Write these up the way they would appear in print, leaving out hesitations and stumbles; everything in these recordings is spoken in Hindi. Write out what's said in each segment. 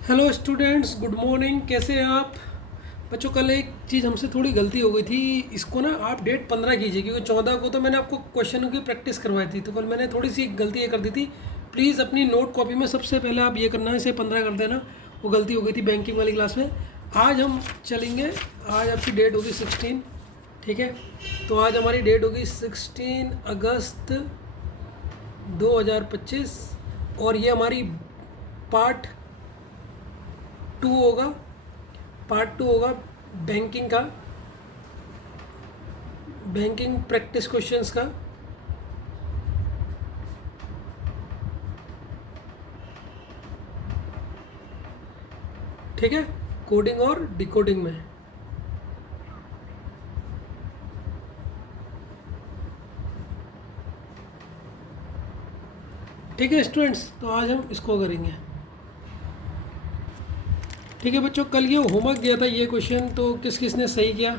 Hello students, good morning. कैसे हैं आप बच्चों? कल एक चीज़ हमसे थोड़ी गलती हो गई थी। इसको ना आप डेट 15 कीजिए, क्योंकि 14 को तो मैंने आपको क्वेश्चनों की प्रैक्टिस करवाई थी। तो कल मैंने थोड़ी सी गलती ये कर दी थी। प्लीज़ अपनी नोट कॉपी में सबसे पहले आप ये करना है, इसे 15 कर देना। वो गलती हो गई थी बैंकिंग वाली क्लास में। आज हम चलेंगे। आज आपकी डेट होगी 16, ठीक है? तो आज हमारी डेट होगी 16 अगस्त 2025, और ये हमारी पार्ट टू होगा। पार्ट टू होगा बैंकिंग का, बैंकिंग प्रैक्टिस क्वेश्चंस का। ठीक है, कोडिंग और डिकोडिंग में। ठीक है स्टूडेंट्स, तो आज हम इसको करेंगे। ठीक है बच्चों, कल ये होमवर्क दिया था ये क्वेश्चन, तो किस किस ने सही किया?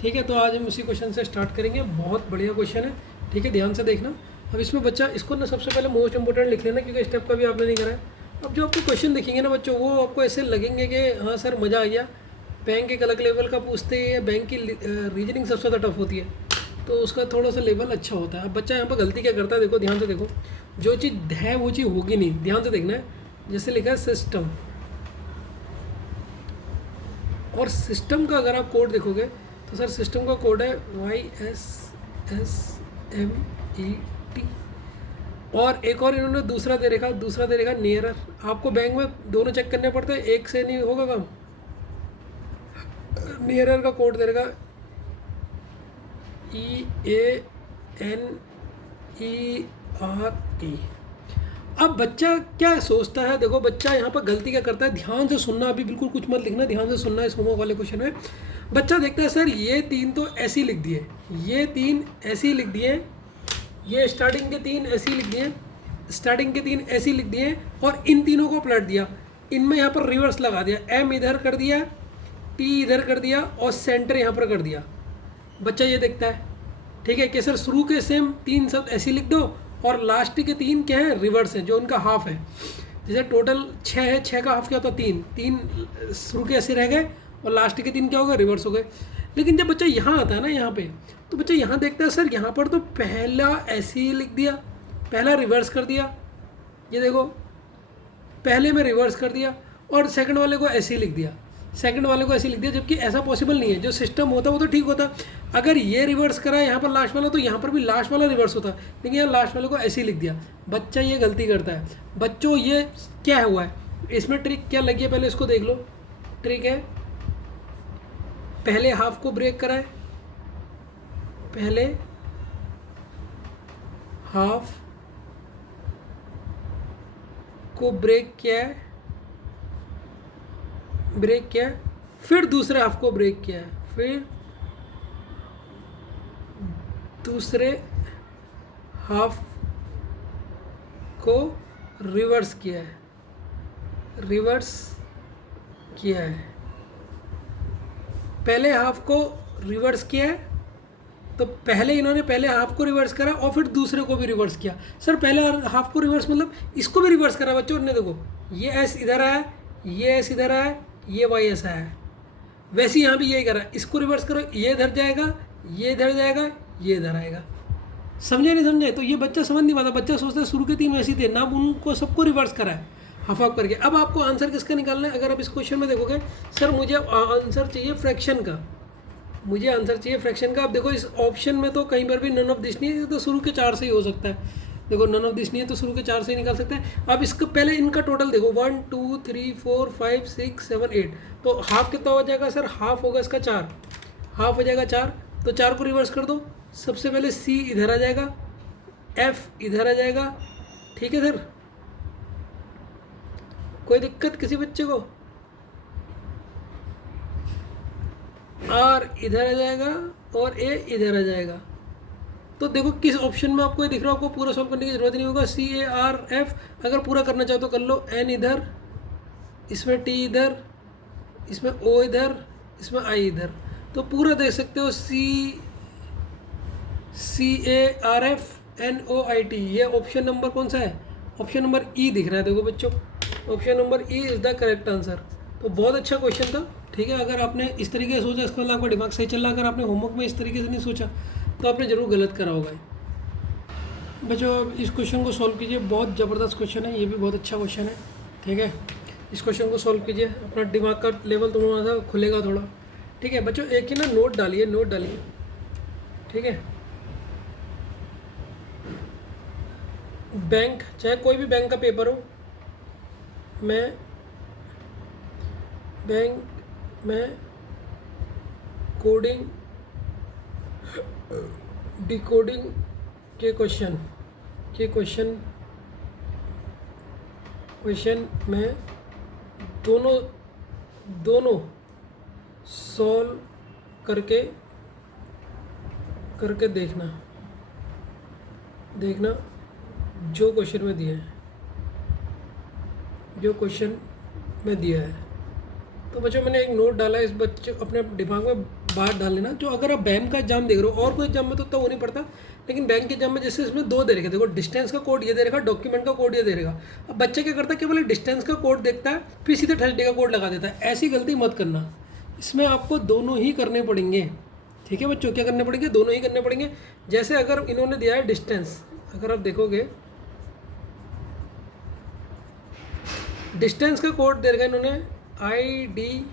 ठीक है, तो आज हम उसी क्वेश्चन से स्टार्ट करेंगे। बहुत बढ़िया क्वेश्चन है, ठीक है, ध्यान से देखना। अब इसमें बच्चा इसको ना सबसे पहले मोस्ट इंपॉर्टेंट लिख लेना, क्योंकि स्टेप का भी आपने नहीं करा है। अब जो आपको क्वेश्चन दिखेंगे ना बच्चों, वो आपको ऐसे लगेंगे कि हाँ सर मज़ा आ गया। बैंक एक अलग लेवल का पूछते हैं, बैंक की रीजनिंग सबसे ज़्यादा टफ होती है, तो उसका थोड़ा सा लेवल अच्छा होता है। अब बच्चा यहाँ पर गलती क्या करता है, देखो ध्यान से देखो। जो चीज़ है वो चीज़ होगी नहीं, ध्यान से देखना है। जैसे लिखा है सिस्टम, और सिस्टम का अगर आप कोड देखोगे तो सर सिस्टम का कोड है YSSMET। और एक और इन्होंने दूसरा दे रखा नियरर। आपको बैंक में दोनों चेक करने पड़ते हैं, एक से नहीं होगा काम। नियरर का कोड दे रखा EANERE। अब बच्चा क्या सोचता है, देखो बच्चा यहाँ पर गलती क्या करता है, ध्यान से सुनना। अभी बिल्कुल कुछ मत लिखना, ध्यान से सुनना इस होमवर्क वाले क्वेश्चन में। बच्चा देखता है सर ये तीन तो ऐसे ही लिख दिए, ये तीन ऐसे ही लिख दिए, ये स्टार्टिंग के तीन ऐसे ही लिख दिए, स्टार्टिंग के तीन ऐसे ही लिख दिए, और इन तीनों को पलट दिया। इनमें यहाँ पर रिवर्स लगा दिया, एम इधर कर दिया, टी इधर कर दिया, और सेंटर यहाँ पर कर दिया। बच्चा ये देखता है, ठीक है, कि सर शुरू के सेम तीन सब ऐसे लिख दो, और लास्ट के तीन क्या है, रिवर्स है, जो उनका हाफ है। जैसे टोटल 6 है, 6 का हाफ क्या होता है, तीन। तीन शुरू के ऐसे रह गए, और लास्ट के तीन क्या हो गए, रिवर्स हो गए। लेकिन जब बच्चा यहाँ आता है ना, यहाँ पे, तो बच्चा यहाँ देखता है सर यहाँ पर तो पहला ऐसे ही लिख दिया, पहला रिवर्स कर दिया, ये देखो पहले में रिवर्स कर दिया, और सेकंड वाले को ऐसे ही लिख दिया, सेकंड वाले को ऐसे लिख दिया। जबकि ऐसा पॉसिबल नहीं है। जो सिस्टम होता है वो तो ठीक होता। अगर ये रिवर्स करा यहाँ पर लास्ट वाला, तो यहाँ पर भी लास्ट वाला रिवर्स होता, लेकिन यहाँ लास्ट वाले को ऐसे ही लिख दिया। बच्चा ये गलती करता है। बच्चों ये क्या हुआ है, इसमें ट्रिक क्या लगी है, पहले इसको देख लो। ट्रिक है, पहले हाफ को ब्रेक कराए, पहले हाफ को ब्रेक किया है, ब्रेक किया है, फिर दूसरे हाफ को ब्रेक किया है, फिर दूसरे हाफ को रिवर्स किया है, रिवर्स किया है। पहले हाफ को रिवर्स किया है, तो पहले इन्होंने पहले हाफ को रिवर्स करा और फिर दूसरे को भी रिवर्स किया। सर पहले हाफ को रिवर्स मतलब इसको भी रिवर्स करा बच्चों ने। देखो ये एस इधर आया, ये एस इधर आया, ये वाई ऐसा है। वैसे यहाँ भी यही करा, इसको रिवर्स करो, ये इधर जाएगा, ये इधर जाएगा, ये इधर आएगा। समझे नहीं समझे? तो ये बच्चा समझ नहीं पाता। बच्चा सोचता है शुरू के तीन वैसे थे ना, उनको सबको रिवर्स करा है हाफ हाफ करके। अब आपको आंसर किसका निकालना है? अगर आप इस क्वेश्चन में देखोगे, सर मुझे आंसर चाहिए फ्रैक्शन का, मुझे आंसर चाहिए फ्रैक्शन का। अब देखो इस ऑप्शन में तो कहीं पर भी नन ऑफ दिस नहीं है, तो शुरू के 4 से ही हो सकता है। देखो नन ऑफ दिस नहीं है तो शुरू के 4 से ही निकाल सकते हैं। अब इसका पहले इनका टोटल देखो, 1 2 3 4 5 6 7 8, तो हाफ कितना हो जाएगा सर? हाफ होगा इसका 4, हाफ हो जाएगा 4, तो 4 को रिवर्स कर दो। सबसे पहले सी इधर आ जाएगा, एफ इधर आ जाएगा, ठीक है सर? कोई दिक्कत किसी बच्चे को? आर इधर आ जाएगा और ए इधर आ जाएगा। तो देखो किस ऑप्शन में आपको ये दिख रहा है, आपको पूरा सॉल्व करने की जरूरत नहीं होगा। सी ए आर एफ अगर पूरा करना चाहो तो कर लो। एन इधर, इसमें टी इधर, इसमें ओ इधर, इसमें आई इधर, तो पूरा देख सकते हो। C A R F N O I T, ये ऑप्शन नंबर कौन सा है? ऑप्शन नंबर ई दिख रहा है। देखो बच्चों option number E is the correct answer. तो बहुत अच्छा क्वेश्चन था, ठीक है। अगर आपने इस तरीके से सोचा, इसका मतलब आपका दिमाग सही चल रहा। अगर आपने होमवर्क में इस तरीके से नहीं सोचा तो आपने ज़रूर गलत करा होगा। बच्चों अब इस क्वेश्चन को सॉल्व कीजिए, बहुत ज़बरदस्त क्वेश्चन है, ये भी बहुत अच्छा क्वेश्चन है, ठीक है। इस क्वेश्चन को सॉल्व कीजिए, अपना दिमाग का लेवल तुम्हारा सा खुलेगा थोड़ा, ठीक है। बच्चों एक ही ना नोट डालिए, नोट डालिए, ठीक है। बैंक, चाहे कोई भी बैंक का पेपर हो, मैं बैंक में कोडिंग डिकोडिंग के क्वेश्चन में दोनों सॉल्व करके देखना जो क्वेश्चन में दिया है। तो बच्चों मैंने एक नोट डाला, इस बच्चे अपने दिमाग में बात डाल लेना। जो अगर आप बैंक का एग्जाम देख रहे हो, और कोई एग्जाम में तो वो नहीं पड़ता, लेकिन बैंक के एग्जाम में जैसे इसमें दो दे रखा, देखो डिस्टेंस का कोड ये दे रखा, डॉक्यूमेंट का कोड ये दे रखा। अब बच्चा क्या करता है, केवल डिस्टेंस का कोड देखता है, फिर सीधे थर्सडे का कोड लगा देता है। ऐसी गलती मत करना, इसमें आपको दोनों ही करने पड़ेंगे, ठीक है बच्चों। क्या करने पड़ेंगे? दोनों ही करने पड़ेंगे। जैसे अगर इन्होंने दिया है डिस्टेंस, अगर आप देखोगे डिस्टेंस का कोड दे रखा है इन्होंने IDTUBECN,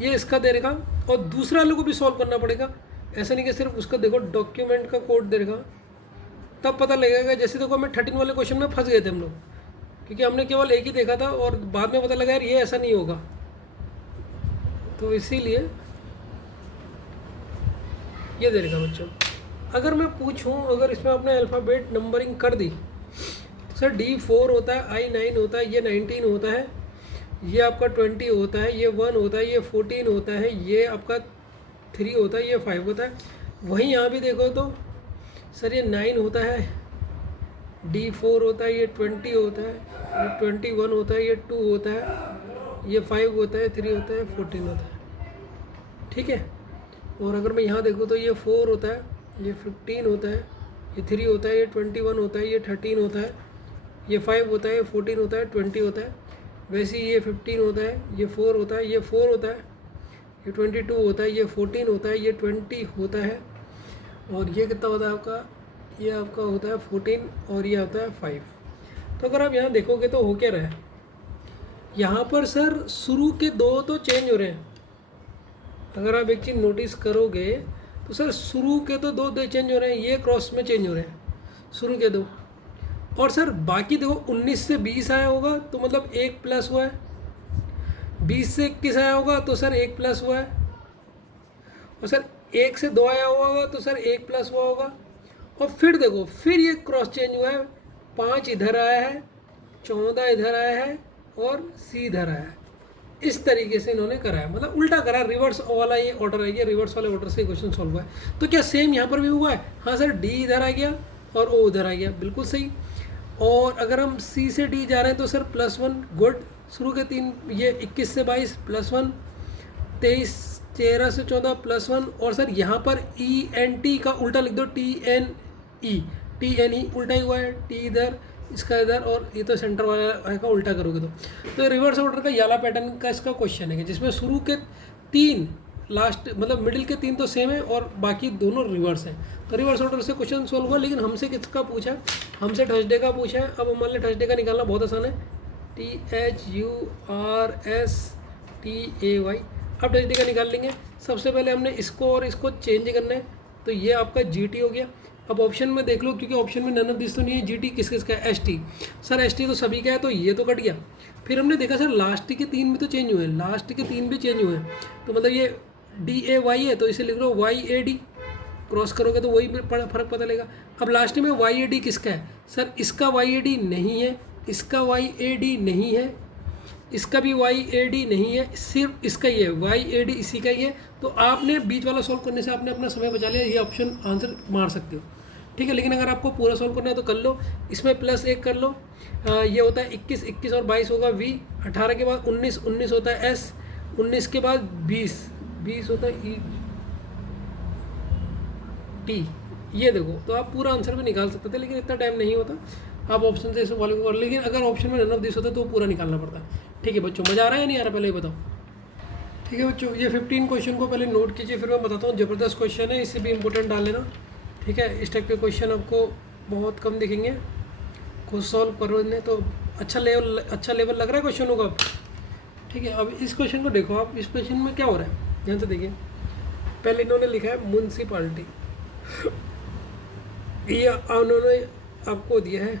ये इसका दे रखा। और दूसरा वाले को भी सॉल्व करना पड़ेगा, ऐसा नहीं कि सिर्फ उसका देखो डॉक्यूमेंट का कोड दे रखा, तब पता लगेगा। जैसे देखो हमें 13 वाले क्वेश्चन में फंस गए थे हम लोग, क्योंकि हमने केवल एक ही देखा था और बाद में पता लगा यार ये ऐसा नहीं होगा। तो इसीलिए ये दे रखा बच्चों। अगर मैं पूछूं, अगर इसमें आपने अल्फ़ाबेट नंबरिंग कर दी तो सर D4 होता है, I9 होता है, ये 19 होता है, ये आपका 20 होता है, ये 1 होता है, ये 14 होता है, ये आपका 3 होता है, ये 5 होता है। वहीं यहाँ भी देखो तो सर ये 9 होता है, D4 होता है, ये 20 होता है, ये 21 होता है, ये 2 होता है, ये 5 होता है, 3 होता है, 14 होता है, ठीक है। और अगर मैं यहाँ देखूँ तो ये 4 होता है, ये 15 होता है, ये 3 होता है, ये 21 होता है, ये 13 होता है, ये 5 होता है, ये 14 होता है, 20 होता है। वैसे ही ये 15 होता है, ये 4 होता है, ये 4 होता है, ये 22 होता है, ये 14 होता है, ये 20 होता है, और ये कितना होता है आपका, ये आपका होता है 14, और ये आता है 5। तो अगर आप यहाँ देखोगे तो हो क्या रहा है, यहाँ पर सर शुरू के दो तो चेंज हो रहे हैं। अगर आप एक चीज़ नोटिस करोगे तो सर शुरू के तो दो चेंज हो रहे हैं, ये क्रॉस में चेंज हो रहे हैं शुरू के दो। और सर बाकी देखो 19 से 20 आया होगा तो मतलब 1 प्लस हुआ है, 20 से 21 आया होगा तो सर 1 प्लस हुआ है, और सर 1 से 2 आया हुआ होगा तो सर 1 प्लस हुआ होगा। और फिर देखो फिर ये क्रॉस चेंज हुआ है, 5 इधर आया है, 14 इधर आया है, और C इधर आया है। इस तरीके से इन्होंने करा है, मतलब उल्टा करा, रिवर्स वाला ये ऑर्डर है, ये रिवर्स वाले ऑर्डर से क्वेश्चन सॉल्व हुआ है। तो क्या सेम यहाँ पर भी हुआ है? हाँ सर, D इधर आ गया और O उधर आ गया, बिल्कुल सही। और अगर हम C से D जा रहे हैं तो सर +1, गुड। शुरू के 3, ये 21 से 22 +1, 13 से 14 +1। और सर यहाँ पर ENT का उल्टा लिख दो, TNE उल्टा ही हुआ है, T इधर, इसका इधर, और ये तो सेंटर वाला का उल्टा करोगे तो रिवर्स ऑर्डर का याला पैटर्न का इसका क्वेश्चन है, जिसमें शुरू के 3 लास्ट मतलब मिडिल के 3 तो सेम है और बाकी दोनों रिवर्स हैं। तो रिवर्स ऑर्डर से क्वेश्चन सॉल्व हुआ। लेकिन हमसे किसका पूछा है? हमसे थर्सडे का पूछा है। अब हमारे लिए थर्सडे का निकालना बहुत आसान है, THURSTAY। अब थर्सडे का निकाल लेंगे। सबसे पहले हमने इसको और इसको चेंज करना है, तो ये आपका GT हो गया। अब ऑप्शन में देख लो, क्योंकि ऑप्शन में नन ऑफ दिस तो नहीं है। GT किस का है? ST। सर ST तो सभी का है, तो ये तो कट गया। फिर हमने देखा सर लास्ट के 3 भी तो चेंज हुए हैं, लास्ट के 3 भी चेंज हुए हैं, तो मतलब ये DAY है, तो इसे लिख लो YAD। क्रॉस करोगे तो वही फर्क पता लगेगा। अब लास्ट में YAD किसका है? सर इसका YAD नहीं है, इसका YAD नहीं है, इसका भी YAD नहीं है, सिर्फ इसका ही है, YAD इसी का ही है। तो आपने बीच वाला सॉल्व करने से आपने अपना समय बचा लिया, ये ऑप्शन आंसर मार सकते हो, ठीक है। लेकिन अगर आपको पूरा सॉल्व करना है तो कर लो, इसमें +1 कर लो। ये होता है 21, 21 और 22 होगा V। 18 के बाद 19, 19 होता है S। 19 के बाद 20, 20 होता है ई टी, ये देखो तो आप पूरा आंसर भी निकाल सकते थे, लेकिन इतना टाइम नहीं होता। आप ऑप्शन से इस वाले को कर, लेकिन अगर ऑप्शन में नन ऑफ दिस होता तो पूरा निकालना पड़ता। ठीक है बच्चों, मज़ा आ रहा है या नहीं आ रहा, पहले ये बताओ। ठीक है बच्चों, ये 15 क्वेश्चन को पहले नोट कीजिए, फिर मैं बताता हूँ। ज़बरदस्त क्वेश्चन है, इससे भी इंपॉर्टेंट डाल लेना। ठीक है, इस टाइप के क्वेश्चन आपको बहुत कम दिखेंगे, खुद सॉल्व करने तो अच्छा लेवल लग रहा है क्वेश्चनों का। ठीक है, अब इस क्वेश्चन को देखो आप, इस क्वेश्चन में क्या हो रहा है ध्यान से देखिए। पहले इन्होंने लिखा है म्यूनसिपाल्टी, ये उन्होंने आपको दिया है।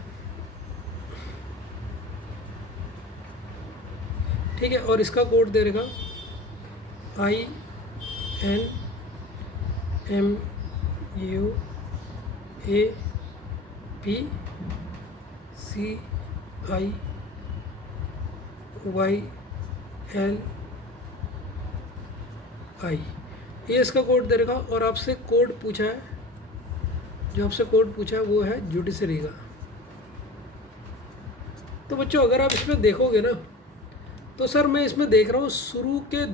ठीक है, और इसका कोड दे रहेगा INMUAPCIYLI, ये इसका कोड दे रहेगा। और आपसे कोड पूछा है, जो आपसे कोड पूछा है वो है जुडिशरी का। तो बच्चों अगर आप इसमें देखोगे ना, तो सर मैं इसमें देख रहा हूँ शुरू के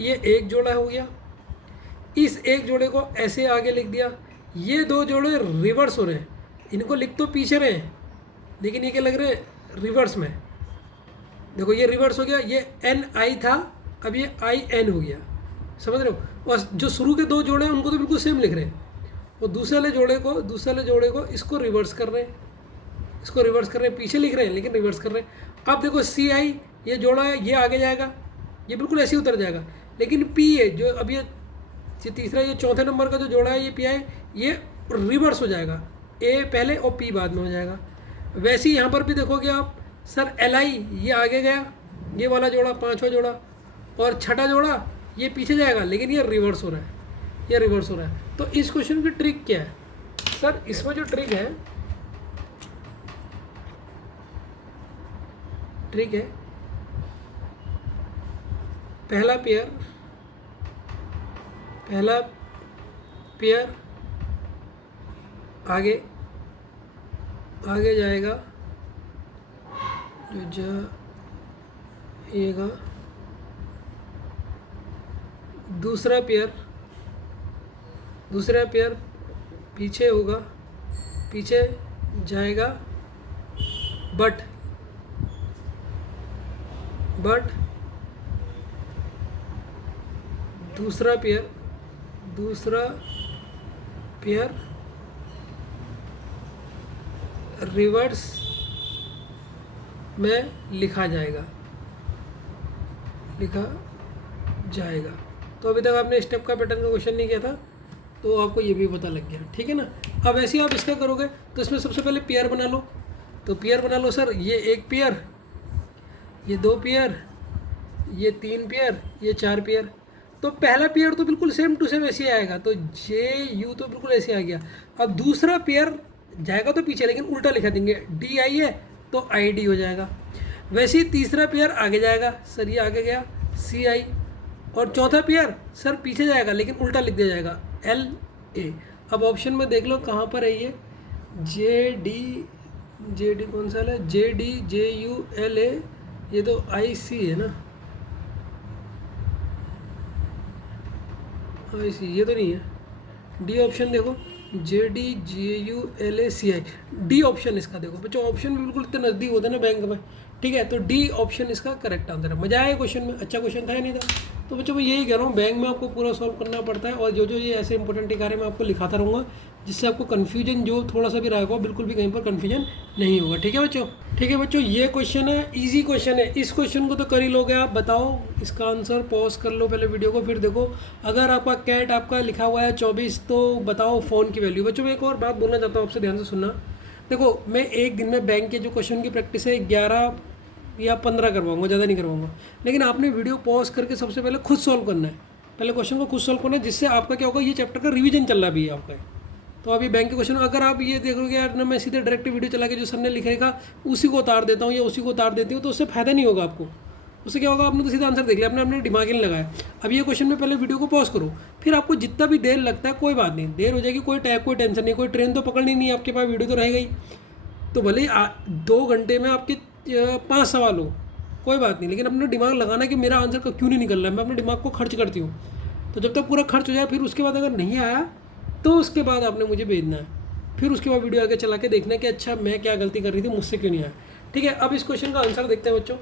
ये एक जोड़ा हो गया, इस एक जोड़े को ऐसे आगे लिख दिया, ये दो जोड़े रिवर्स हो रहे हैं, इनको लिख तो पीछे रहे हैं लेकिन ये क्या लग रहे हैं रिवर्स में। देखो ये रिवर्स हो गया, ये NI था, अब ये IN हो गया, समझ रहे हो। और जो शुरू के दो जोड़े हैं उनको तो बिल्कुल सेम लिख रहे हैं, और दूसरे वाले जोड़े को इसको रिवर्स कर रहे हैं, पीछे लिख रहे हैं लेकिन रिवर्स कर रहे हैं। अब देखो CI ये जोड़ा है, ये आगे जाएगा, ये बिल्कुल ऐसे ही उतर जाएगा, लेकिन PA जो अब ये तीसरा, ये चौथे नंबर का जो जोड़ा है ये PI, ये रिवर्स हो जाएगा, A पहले और P बाद में हो जाएगा। वैसे ही यहाँ पर भी देखोगे आप, सर LI ये आगे गया, ये वाला जोड़ा पांचवा जोड़ा, और छठा जोड़ा ये पीछे जाएगा लेकिन ये रिवर्स हो रहा है, तो इस क्वेश्चन की ट्रिक क्या है सर? इसमें जो ट्रिक है पहला पेयर आगे जाएगा, जो जाएगा, दूसरा पेयर पीछे होगा, पीछे जाएगा, बट दूसरा पेयर रिवर्स में लिखा जाएगा। तो अभी तक आपने स्टेप का पैटर्न का क्वेश्चन नहीं किया था, तो आपको ये भी पता लग गया। ठीक है ना। अब ऐसे ही आप इसका करोगे तो इसमें सबसे पहले पेयर बना लो। तो पेयर बना लो सर, ये एक पेयर, ये दो पेयर, ये तीन पेयर, ये चार पेयर। तो पहला पेयर तो बिल्कुल सेम टू सेम ऐसे ही आएगा, तो JU तो बिल्कुल ऐसे आ गया। अब दूसरा पेयर जाएगा तो पीछे, लेकिन उल्टा लिखा देंगे, DI है तो ID हो जाएगा। वैसे ही तीसरा पेयर आगे जाएगा, सर ये आगे गया CI, और चौथा पेयर सर पीछे जाएगा लेकिन उल्टा लिख दिया जाएगा LA। अब ऑप्शन में देख लो कहाँ पर है ये, JD कौन सा है, JD JU LA, ये तो IC है ना, IC ये तो नहीं है। D ऑप्शन देखो, JD JU LA CI, D option इसका देखो बच्चों, ऑप्शन भी बिल्कुल इतने नज़दीक होते हैं ना बैंक में। ठीक है, तो D ऑप्शन इसका करेक्ट आंसर है। मजा आया क्वेश्चन में, अच्छा क्वेश्चन था या नहीं था? तो बच्चों मैं यही कह रहा हूँ, बैंक में आपको पूरा सॉल्व करना पड़ता है, और जो ये ऐसे इंपॉर्टेंट टिकारे मैं आपको लिखाता रहूँगा, जिससे आपको कन्फ्यूजन जो थोड़ा सा भी रहेगा बिल्कुल भी कहीं पर कन्फ्यूजन नहीं होगा। ठीक है बच्चों, ठीक है बच्चों, ये क्वेश्चन है, ईजी क्वेश्चन है। इस क्वेश्चन को तो कर ही लोगे आप। बताओ इसका आंसर, पॉज कर लो पहले वीडियो को, फिर देखो। अगर आपका कैट आपका लिखा हुआ है 24, तो बताओ फ़ोन की वैल्यू। बच्चों मैं एक और बात बोलना चाहता हूँ आपसे, ध्यान से सुनना। देखो मैं एक दिन में बैंक के जो क्वेश्चन की प्रैक्टिस है 11 या 15 करवाऊंगा, ज़्यादा नहीं करवाऊंगा। लेकिन आपने वीडियो पॉज करके सबसे पहले खुद सॉल्व करना है, पहले क्वेश्चन को खुद सॉल्व करना है, जिससे आपका क्या होगा, ये चैप्टर का रिवीजन चल रहा भी है आपका। तो अभी बैंक के क्वेश्चन, अगर आप ये देखोगे यार ना, मैं सीधे डायरेक्ट वीडियो चला के जो सर ने लिखेगा उसी को उतार देता हूँ या उसी को उतार देती हूँ, तो उससे फ़ायदा नहीं होगा आपको। उससे क्या होगा, आपने तो सीधा आंसर देख लिया, आपने दिमाग ही नहीं लगाया। अब ये क्वेश्चन में पहले वीडियो को पॉज करो, फिर आपको जितना भी देर लगता है कोई बात नहीं, देर हो जाएगी, कोई टेंशन नहीं, कोई ट्रेन तो पकड़नी नहीं है आपके पास, वीडियो तो रहेगा ही। तो भले ही 2 घंटे में आपके 5 सवाल हो, कोई बात नहीं, लेकिन अपना दिमाग लगाना कि मेरा आंसर क्यों नहीं निकल रहा है, मैं अपने दिमाग को खर्च करती हूँ। तो जब तक पूरा खर्च हो जाए, फिर उसके बाद अगर नहीं आया तो उसके बाद आपने मुझे भेजना है, फिर उसके बाद वीडियो आगे चला के देखना है कि अच्छा मैं क्या गलती कर रही थी, मुझसे क्यों नहीं आया। ठीक है, अब इस क्वेश्चन का आंसर देखते हैं बच्चों।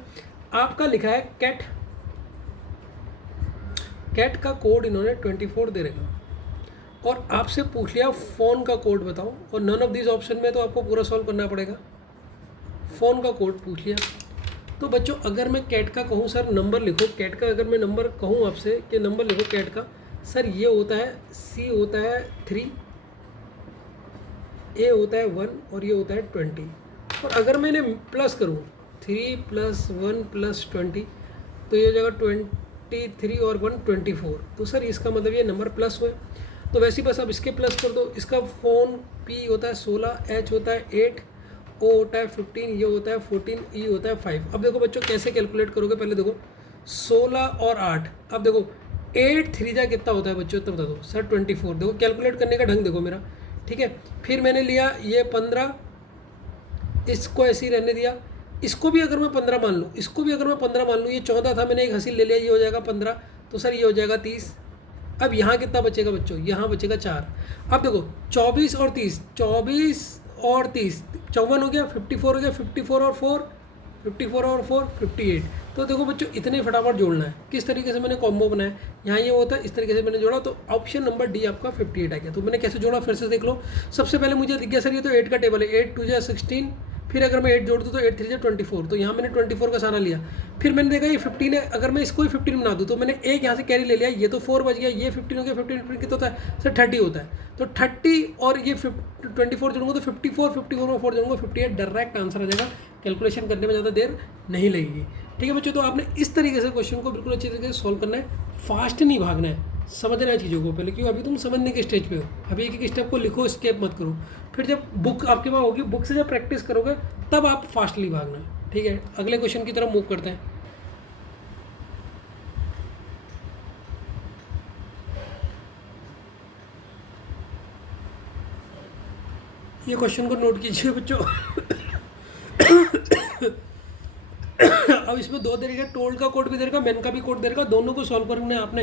आपका लिखा है कैट, कैट का कोड इन्होंने 24 दे रखा और आपसे पूछ लिया फ़ोन का कोड बताओ, और नन ऑफ दिस ऑप्शन में तो आपको पूरा सॉल्व करना पड़ेगा। फ़ोन का कोड पूछ लिया, तो बच्चों अगर मैं कैट का कहूँ सर नंबर लिखो, कैट का अगर मैं नंबर कहूँ आपसे कि नंबर लिखो कैट का, सर ये होता है सी होता है 3, ए होता है 1 और ये होता है 20। और अगर मैंने प्लस करूँ 3 + 1 + 20 तो ये हो जाएगा 23 और 1 24। तो सर इसका मतलब ये नंबर प्लस हुए, तो वैसे ही बस अब इसके प्लस कर दो। इसका फ़ोन पी होता है 16, एच होता है 8, ओ होता है 15, ये होता है 14, ई होता है 5। अब देखो बच्चों कैसे कैलकुलेट करोगे, पहले देखो 16 और 8, अब देखो 8 3 जा कितना होता है बच्चों, तो बता दो सर 24। देखो कैलकुलेट करने का ढंग देखो मेरा। ठीक है, फिर मैंने लिया ये 15, इसको ऐसे ही रहने दिया, इसको भी अगर मैं 15 मान लूँ, इसको भी अगर मैं 15 मान लूँ, ये 14 था, मैंने एक हसील ले लिया, ये हो जाएगा 15, तो सर ये हो जाएगा 30। अब यहाँ कितना बचेगा बच्चों, यहाँ बचेगा 4। अब देखो 24 और 30, 24 और 30 54 हो गया, 54 हो गया, 54 और 4 54 और 4 58। तो देखो बच्चों इतने फटाफट जोड़ना है, किस तरीके से मैंने कॉम्बो बनाया, यहाँ ये होता है, इस तरीके से मैंने जोड़ा, तो ऑप्शन नंबर डी आपका 58 आ गया। तो मैंने कैसे जोड़ा फिर से देख लो। सबसे पहले मुझे दिख गया सर ये तो 8 का टेबल है, 8 2 16, फिर अगर मैं 8 जोड़ दूँ तो 8 3 24, तो यहाँ मैंने 24 का सहारा लिया। फिर मैंने देखा ये 15 है, अगर मैं इसको ही 15 बना दूँ तो मैंने एक यहाँ से कैरी ले लिया, ये तो 4 बच गया, ये 15 हो गया, 15 कितना होता है सर 30 होता है, तो 30 और ये 24 जोड़ूंगा तो 54, 54 में 4 जोड़ूंगा 58, डायरेक्ट आंसर आ जाएगा। कैलकुलेशन करने में ज़्यादा देर नहीं लगेगी। ठीक है बच्चों, तो आपने इस तरीके से क्वेश्चन को बिल्कुल अच्छी तरीके से सॉल्व करना है, फास्ट नहीं भागना है, समझना है चीज़ों को पहले, क्यों अभी तुम समझने के स्टेज पे हो, अभी एक एक स्टेप को लिखो, स्केप मत करो। फिर जब बुक आपके पास होगी, बुक से जब प्रैक्टिस करोगे तब आप फास्टली भागना। ठीक है, अगले क्वेश्चन की तरफ मूव करते हैं। ये क्वेश्चन को नोट कीजिए बच्चों। अब इसमें दो तरीके, टोल्ड का कोड भी दे देगा, मैन का भी कोड दे देगा, दोनों को सॉल्व करना है आपने,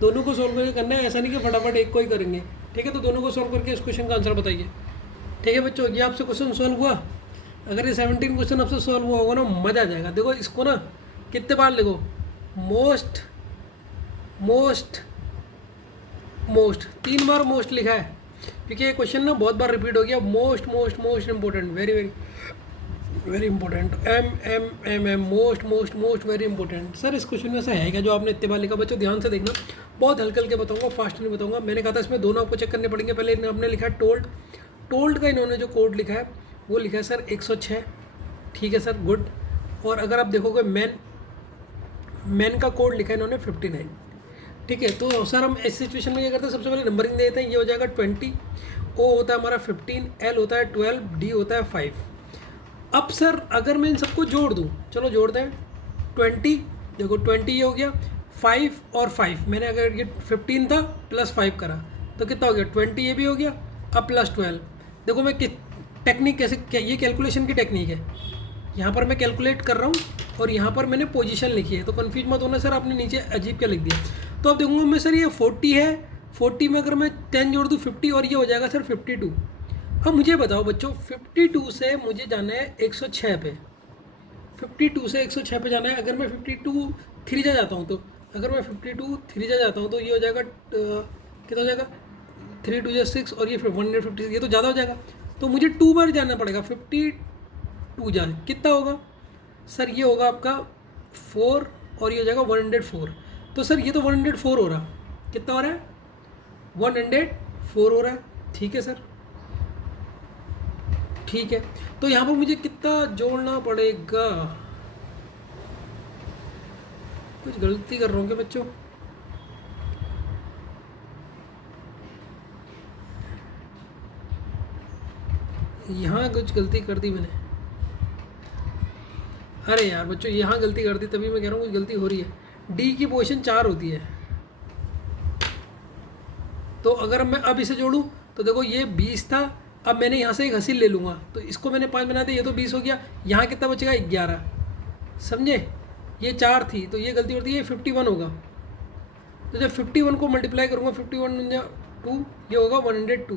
दोनों को सॉल्व करके करना है, ऐसा नहीं कि फटाफट एक को ही करेंगे। ठीक है, तो दोनों को सॉल्व करके इस क्वेश्चन का आंसर बताइए। ठीक है बच्चों, ये आपसे क्वेश्चन सॉल्व हुआ। अगर ये 17 क्वेश्चन आपसे सॉल्व हुआ होगा ना, मज़ा आ जाएगा। देखो इसको ना कितने बार लिखो, मोस्ट मोस्ट मोस्ट, 3 बार मोस्ट लिखा है, क्योंकि ये क्वेश्चन ना बहुत बार रिपीट हो गया। Most most most important, very very very important, M M M M, most most most very important. Sir इस क्वेश्चन में ऐसा है क्या जो आपने इतने बार लिखा? बच्चों ध्यान से देखना, बहुत हल्के हल्के बताऊंगा, फास्ट नहीं बताऊंगा। मैंने कहा था इसमें दोनों आपको चेक करने पड़ेंगे। पहले आपने लिखा है टोल्ड, टोल्ड का इन्होंने जो कोड लिखा है वो लिखा है सर 106। ठीक है सर, गुड। और अगर आप देखोगे मैन, मैन का कोड लिखा है इन्होंने 59। ठीक है, तो सर हम इस सिचुएशन में क्या करते हैं, सबसे पहले नंबरिंग दे देते हैं। ये हो जाएगा 20, ओ होता है हमारा 15, एल होता है 12, डी होता है 5। अब सर अगर मैं इन सबको जोड़ दूँ, चलो जोड़ दें, 20, देखो 20 ये हो गया, 5 और 5, मैंने अगर ये 15 था प्लस 5 करा तो कितना हो गया 20, ये भी हो गया, अब प्लस 12। देखो मैं टेक्निक कैसे, ये कैलकुलेशन की टेक्निक है। यहाँ पर मैं कैलकुलेट कर रहा हूँ और यहाँ पर मैंने पोजीशन लिखी है, तो कन्फ्यूज मत होना सर आपने नीचे अजीब क्या लिख दिया। तो अब देखूँगा मैं सर ये 40 है, 40 में अगर मैं 10 जोड़ दूँ 50 और ये हो जाएगा सर 52। अब मुझे बताओ बच्चों, 52 से मुझे जाना है 106 पे, 52 से 106 पे जाना है। अगर मैं 52 3 जा जाता हूँ तो, अगर मैं 52 3 जा जाता हूँ तो ये हो जाएगा कितना हो जाएगा, 3 2 6 और ये 150, ये तो ज़्यादा हो जाएगा। तो मुझे 2 बार जाना पड़ेगा, 52 जा कितना होगा सर, ये होगा आपका 4 और ये हो जाएगा 104। तो सर ये तो 104 हो रहा, कितना हो रहा है 104 हो रहा है। ठीक है सर, ठीक है। तो यहाँ पर मुझे कितना जोड़ना पड़ेगा, कुछ गलती कर रहा हूँ क्या बच्चों? यहाँ कुछ गलती कर दी मैंने, अरे यार बच्चों यहाँ गलती कर दी, तभी मैं कह रहा हूँ कुछ गलती हो रही है। डी की पोजीशन 4 होती है, तो अगर मैं अब इसे जोड़ूँ तो देखो ये 20 था, अब मैंने यहाँ से एक हसील ले लूँगा तो इसको मैंने 5 बना दिया, ये तो 20 हो गया। यहाँ कितना बचेगा 11, समझे? ये 4 थी तो ये गलती होती है, ये 51 होगा। तो जब 51 को मल्टीप्लाई करूँगा 51 या 2, ये होगा 102।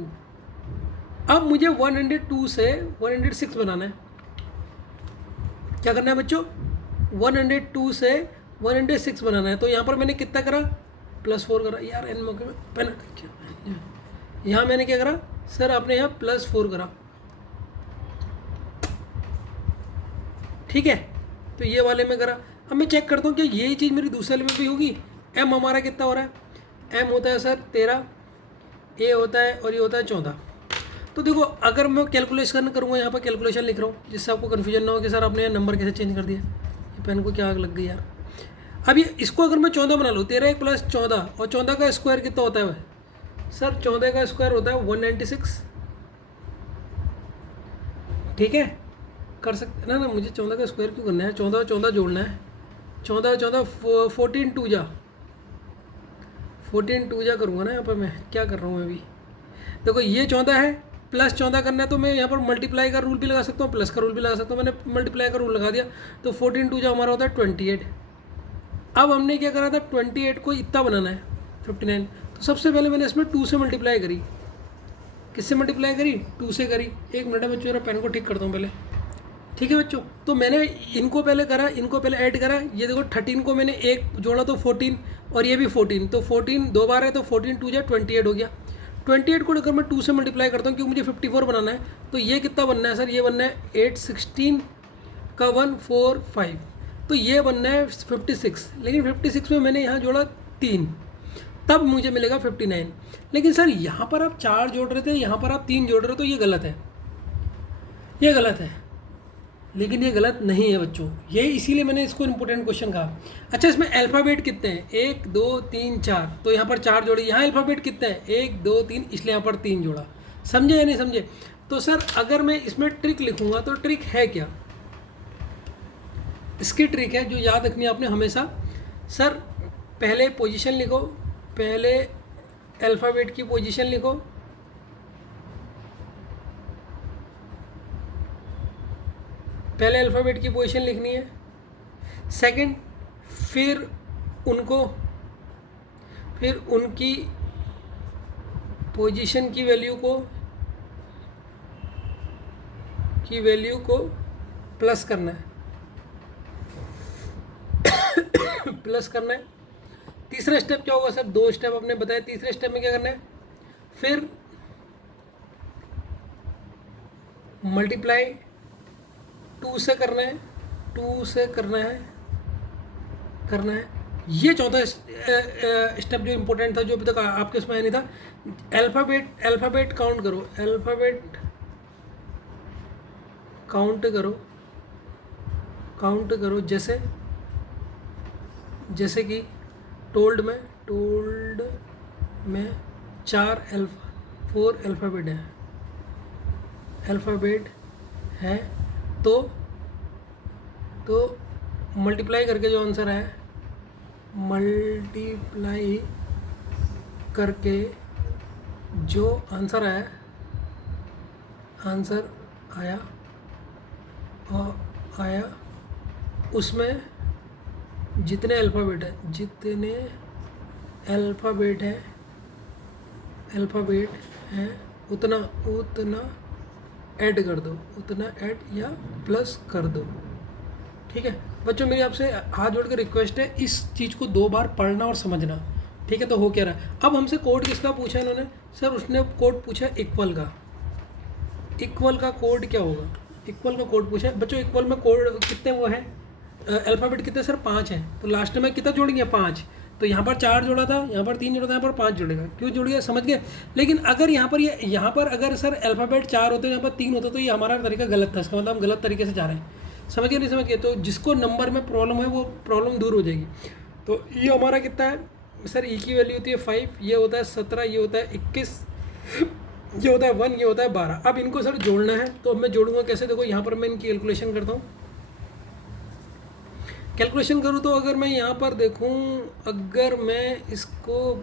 अब मुझे 102 से 106 बनाना है। क्या करना है बच्चों? 102 से 106 बनाना है। तो यहाँ पर मैंने कितना करा? +4 करा। यार एन मौके में पेन, यहाँ मैंने क्या करा सर? आपने यहाँ +4 करा, ठीक है। तो ये वाले में करा। अब मैं चेक करता हूँ क्या यही चीज़ मेरी दूसरे वाले में भी होगी। m हमारा कितना हो रहा है? m होता है सर 13, a होता है और ये होता है 14। तो देखो अगर मैं कैलकुलेशन करूँगा, यहाँ पर कैलकुलेशन लिख रहा हूँ जिससे आपको कन्फ्यूजन ना हो कि सर आपने यहाँ नंबर कैसे चेंज कर दिया। ये पेन को क्या आग लग गई यार। अब ये इसको अगर मैं 14 बना लूँ, 13 + 14, और 14 का स्क्वायर कितना होता है सर? 14 का स्क्वायर होता है 196, ठीक है। कर सकते ना मुझे 14 का स्क्वायर क्यों करना है? 14 और 14 जोड़ना है। 14 और 14 14 2 जा 14 2 जा करूँगा ना। यहाँ पर मैं क्या कर रहा हूँ अभी? देखो ये 14 है, +14 करना है तो मैं यहाँ पर मल्टीप्लाई का रूल भी लगा सकता हूँ, प्लस का रूल भी लगा सकता हूँ। मैंने मल्टीप्लाई का रूल लगा दिया तो 14 2 जा हमारा होता है 28। अब हमने क्या करा था? 28 को इतना बनाना है 59। तो सबसे पहले मैंने इसमें 2 से मल्टीप्लाई करी। किससे मल्टीप्लाई करी? 2 से करी। एक मिनट में बच्चों जरा पेन को ठीक करता हूँ पहले, ठीक है बच्चों। तो मैंने इनको पहले करा, इनको पहले ऐड करा। ये देखो 13 को मैंने एक जोड़ा तो 14, और ये भी 14, तो 14 2 बार है तो 14 2 जा 28 हो गया। 28 को अगर मैं 2 से मल्टीप्लाई करता हूँ क्योंकि मुझे 54 बनाना है, तो ये कितना बनना है सर? ये बनना है 8 16 का 1 4 5, तो ये बनना है 56। लेकिन 56 में मैंने यहाँ जोड़ा 3, तब मुझे मिलेगा 59। लेकिन सर यहाँ पर आप 4 जोड़ रहे थे, यहाँ पर आप 3 जोड़ रहे हो, तो ये गलत है, ये गलत है। लेकिन ये गलत नहीं है बच्चों, ये इसीलिए मैंने इसको इंपॉर्टेंट क्वेश्चन कहा। अच्छा इसमें अल्फ़ाबेट कितने हैं? 1 2 3 4, तो यहाँ पर 4 जोड़े। यहाँ अल्फ़ाबेट कितने हैं? 1 2 3, इसलिए यहाँ पर 3 जोड़ा। समझे या नहीं समझे? तो सर अगर मैं इसमें ट्रिक लिखूँगा तो ट्रिक है क्या? इसकी ट्रिक है जो याद रखनी है आपने हमेशा। सर पहले पोजीशन लिखो, पहले अल्फ़ाबेट की पोजीशन लिखो, पहले अल्फ़ाबेट की पोजीशन लिखनी है। सेकंड फिर उनकी पोजीशन की वैल्यू को प्लस करना है प्लस करना है। तीसरा स्टेप क्या होगा सर? 2 स्टेप आपने बताया। तीसरे स्टेप में क्या करना है? फिर मल्टीप्लाई 2 से करना है, 2 से करना है। ये चौथा स्टेप जो इम्पोर्टेंट था, जो अभी तक आपके इसमें आया नहीं था। अल्फ़ाबेट काउंट करो, अल्फ़ाबेट काउंट करो जैसे कि टोल्ड में 4 अल्फ़ाबेट है, तो मल्टीप्लाई करके जो आंसर है, मल्टीप्लाई करके जो आंसर आया उसमें जितने अल्फ़ाबेट हैं उतना ऐड कर दो, उतना ऐड या प्लस कर दो, ठीक है बच्चों। मेरी आपसे हाथ जोड़ के रिक्वेस्ट है, इस चीज़ को 2 बार पढ़ना और समझना, ठीक है। तो हो क्या रहा है? अब हमसे कोड किसका पूछा इन्होंने? सर उसने कोड पूछा इक्वल का। इक्वल का कोड क्या होगा? इक्वल का कोड पूछा है बच्चों। इक्वल में कोड कितने वो है? अल्फ़ाबेट कितने सर? 5 है। तो लास्ट में कितना जोड़ेंगे? 5। तो यहाँ पर 4 जोड़ा था, यहाँ पर 3 जोड़ा था, यहाँ पर 5 जुड़ेगा। क्यों जुड़ गया? समझ गए। लेकिन अगर यहाँ पर अगर सर अल्फ़ाबेट 4 होते, यहाँ पर 3 होता, तो ये हमारा तरीका गलत था। इसका मतलब हम गलत तरीके से जा रहे हैं। समझ गए नहीं समझ गए? तो जिसको नंबर में प्रॉब्लम है वो प्रॉब्लम दूर हो जाएगी। तो ये हमारा कितना है सर? ई की वैल्यू होती है 5, ये होता है 17, ये होता है 21, ये होता है 1, ये होता है 12। अब इनको सर जोड़ना है, तो अब मैं जोड़ूंगा कैसे? देखो यहाँ पर मैं इनकी कैलकुलेशन करता हूँ। कैलकुलेशन करूँ तो अगर मैं यहाँ पर देखूँ, अगर मैं इसको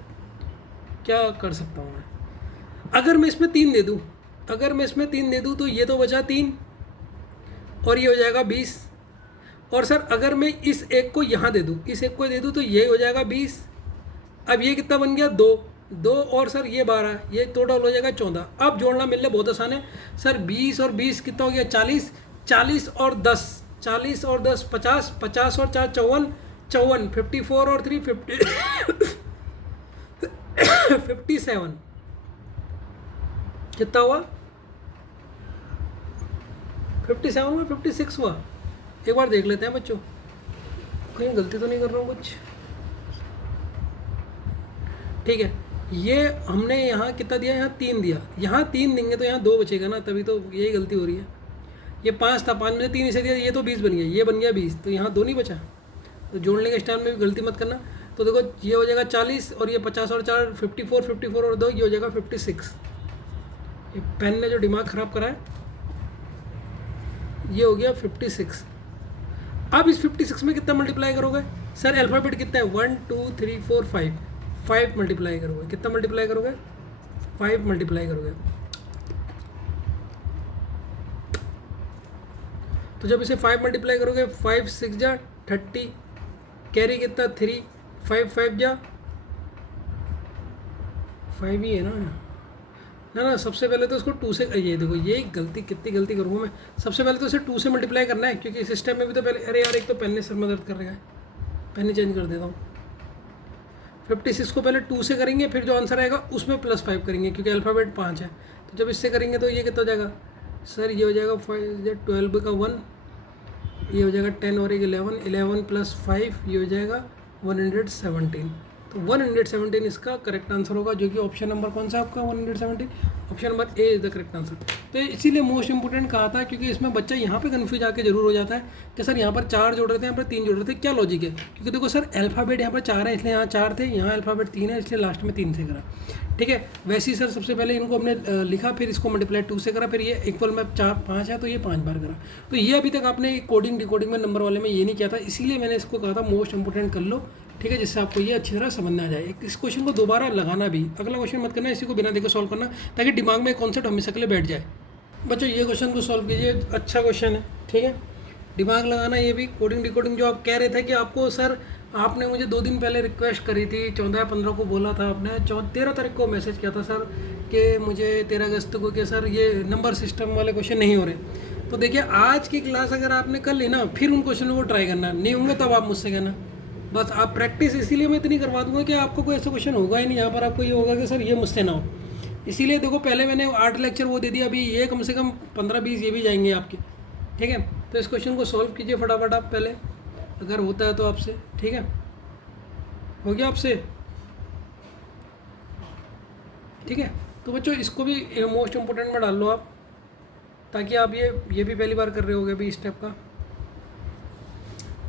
क्या कर सकता हूँ मैं? अगर मैं इसमें 3 दे दूँ, तो ये तो बचा 3 और ये हो जाएगा 20। और सर अगर मैं इस एक को यहाँ दे दूँ, तो ये हो जाएगा 20 अब ये कितना बन गया 2, 2 और सर ये 12, ये टोटल हो जाएगा 14। अब जोड़ना मिलने बहुत आसान है सर, 20 और 20 कितना हो गया 40, 40 और 10, 40 और 10 50, 50 और 4 54, 54, 54 और 3 50 57, कितना हुआ 57 हुआ 56 हुआ। एक बार देख लेते हैं बच्चों, कहीं गलती तो नहीं कर रहा हूँ कुछ। ठीक है, ये हमने यहाँ कितना दिया, यहाँ 3 दिया, यहाँ 3 देंगे तो यहाँ 2 बचेगा ना, तभी तो यही गलती हो रही है। ये 5 था, 5 में से 3 इसे दिया, ये तो 20 बन गया, ये बन गया 20, तो यहाँ 2 नहीं बचा। तो जोड़ने के स्टाइल में भी गलती मत करना। तो देखो ये हो जाएगा 40 और ये 50 और 4 54, 54 और 2 ये हो जाएगा 56। ये पेन ने जो दिमाग ख़राब करा है, ये हो गया 56। अब इस 56 में कितना मल्टीप्लाई करोगे सर, अल्फ़ाबेट कितना है 1 2 3 4 5, 5 मल्टीप्लाई करोगे, कितना मल्टीप्लाई करोगे 5 मल्टीप्लाई करोगे। तो जब इसे 5 मल्टीप्लाई करोगे 5 6 जा 30, कैरी कितना 3, 5 5 जा 5 ही है ना, सबसे पहले तो इसको 2 से, ये देखो ये गलती कितनी गलती करूँगा मैं, सबसे पहले तो इसे 2 से मल्टीप्लाई करना है, क्योंकि सिस्टम में भी तो पहले, अरे यार एक तो पेन ने सर में दर्द कर रहा है, पेन ही चेंज कर देता हूँ। 56 को पहले 2 से करेंगे, फिर जो आंसर आएगा उसमें +5 करेंगे, क्योंकि अल्फ़ाबेट 5 है। तो जब इससे करेंगे तो ये कितना हो जाएगा सर, ये हो जाएगा 12 का 1, ये हो जाएगा 10 और एक 11, 11 + 5 ये हो जाएगा 117। तो 117 इसका करेक्ट आंसर होगा, जो कि ऑप्शन नंबर कौन सा आपका 117, option number A is the correct answer. तो इसीलिए मोस्ट इंपोर्टेंट कहा था, क्योंकि इसमें बच्चा यहाँ पे कन्फ्यूज आके जरूर हो जाता है कि सर यहाँ पर 4 जोड़ रहे थे, यहाँ पर 3 जोड़ रहे थे, क्या लॉजिक है। क्योंकि देखो सर अल्फ़ाबेट यहाँ पर 4 है, इसलिए यहाँ 4 थे, यहाँ अल्फ़ाबेट 3 है, इसलिए लास्ट में 3 से करा। ठीक है, वैसे ही सर सबसे पहले इनको हमने लिखा, फिर इसको मल्टीप्लाई 2 से करा, फिर ये इक्वल में 4 5 है तो ये 5 बार करा। तो ये अभी तक आपने कोडिंग डिकोडिंग में नंबर वाले में ये नहीं किया था, इसीलिए मैंने इसको कहा था मोस्ट इंपोर्टेंट कर लो। ठीक है, जिससे आपको ये अच्छी तरह समझ में आ जाए। इस क्वेश्चन को दोबारा लगाना भी, अगला क्वेश्चन मत करना, इसी को बिना देखे सॉल्व करना, ताकि दिमाग में कॉन्सेप्ट हमेशा के लिए बैठ जाए। बच्चों ये क्वेश्चन को सॉल्व कीजिए, अच्छा क्वेश्चन है। ठीक है, दिमाग लगाना, ये भी कोडिंग डिकोडिंग जो आप कह रहे थे कि आपको सर, आपने मुझे 2 दिन पहले रिक्वेस्ट करी थी, 14-15 को बोला था आपने, 13 तारीख को मैसेज किया था सर कि मुझे 13 अगस्त को कि सर ये नंबर सिस्टम वाले क्वेश्चन नहीं हो रहे। तो देखिए आज की क्लास अगर आपने कर ली ना, फिर उन क्वेश्चनों को ट्राई करना, नहीं होंगे तब आप मुझसे कहना। बस आप प्रैक्टिस इसीलिए मैं इतनी करवा दूंगा कि आपको कोई ऐसा क्वेश्चन होगा ही नहीं, यहाँ पर आपको ये होगा कि सर ये मुझसे ना हो। इसीलिए देखो पहले मैंने 8 लेक्चर वो दे दिया, अभी ये कम से कम 15-20 ये भी जाएंगे आपके। ठीक है, तो इस क्वेश्चन को सॉल्व कीजिए फटाफट आप पहले, अगर होता है तो आपसे। ठीक है, हो गया आपसे। ठीक है, तो बच्चों इसको भी मोस्ट इम्पोर्टेंट में डाल लो आप, ताकि आप ये भी पहली बार कर रहे होगे अभी इस स्टेप का।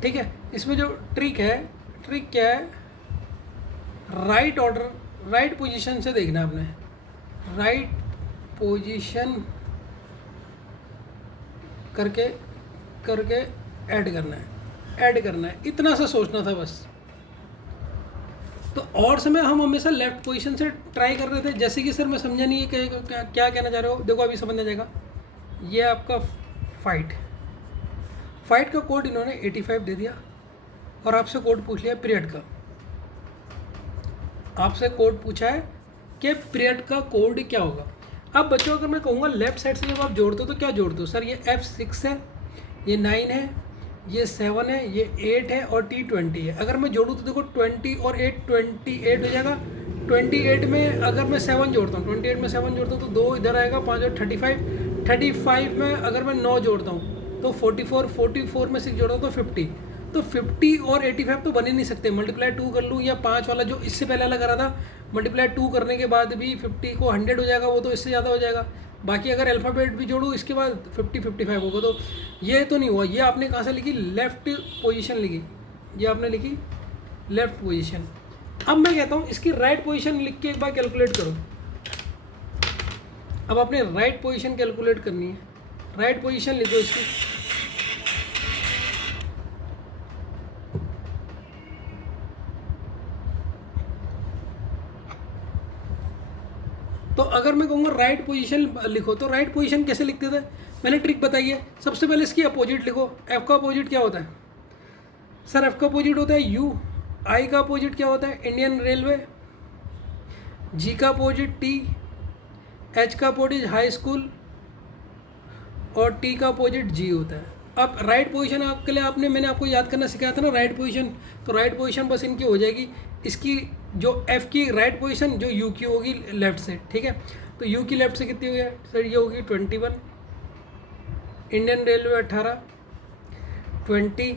ठीक है, इसमें जो ट्रिक है, ट्रिक क्या है, राइट ऑर्डर, राइट पोजीशन से देखना है आपने, राइट पोजीशन करके करके ऐड करना है, इतना सा सोचना था बस। तो और समय हम हमेशा लेफ्ट पोजीशन से ट्राई कर रहे थे, जैसे कि सर मैं समझा नहीं है क्या कहना चाह रहे हो। देखो अभी समझ आ जाएगा। ये आपका फाइट का कोड इन्होंने 85 दे दिया, और आपसे कोड पूछ लिया पीरियड का। आपसे कोड पूछा है कि पीरियड का कोड क्या होगा। अब बच्चों अगर मैं कहूँगा लेफ्ट साइड से जब आप जोड़ते हो तो क्या जोड़ते हो सर, ये F6 है, ये 9 है, ये 7 है, ये 8 है और T20 है। अगर मैं जोड़ूँ तो देखो 20 और 8 28 हो जाएगा। 28 में अगर मैं 7 जोड़ता हूँ, 28 में 7 जोड़ता हूँ तो 2 इधर आएगा, 5 और 35 में अगर मैं 9 जोड़ता हूँ तो 44 में 6 जोड़ता हूँ तो 50। तो 50 और 85 तो बन ही नहीं सकते। मल्टीप्लाई 2 कर लूँ या 5 वाला जो इससे पहले वाला करा था, मल्टीप्लाई 2 करने के बाद भी 50 को 100 हो जाएगा, वो तो इससे ज़्यादा हो जाएगा। बाकी अगर अल्फ़ाबेट भी जोड़ूँ इसके बाद 50-55 होगा। तो ये तो नहीं हुआ। ये आपने कहाँ से लिखी, लेफ़्ट पोजीशन लिखी, ये आपने लिखी लेफ़्ट पोजीशन। अब मैं कहता हूँ इसकी राइट पोजीशन लिख के एक बार कैलकुलेट करो। अब आपने राइट पोजीशन कैलकुलेट करनी है, राइट पोजीशन लिखो इसकी। तो अगर मैं कहूँगा राइट पोजीशन लिखो, तो राइट पोजीशन कैसे लिखते थे, मैंने ट्रिक बताई है। सबसे पहले इसकी अपोजिट लिखो। एफ का अपोजिट क्या होता है सर, एफ का अपोजिट होता है यू, आई का अपोजिट क्या होता है? Indian railway. जी का अपोजिट टी। एच का अपोजिट हाई स्कूल। और टी का अपोजिट जी होता है। अब राइट पोजीशन आपके लिए मैंने आपको याद करना सिखाया था ना राइट पोजीशन, तो राइट पोजीशन बस इनकी हो जाएगी। इसकी जो एफ की राइट पोजीशन जो यू की होगी लेफ्ट से, ठीक है। तो यू की लेफ्ट से कितनी हुई है सर? ये होगी 21। इंडियन रेलवे 18, 20,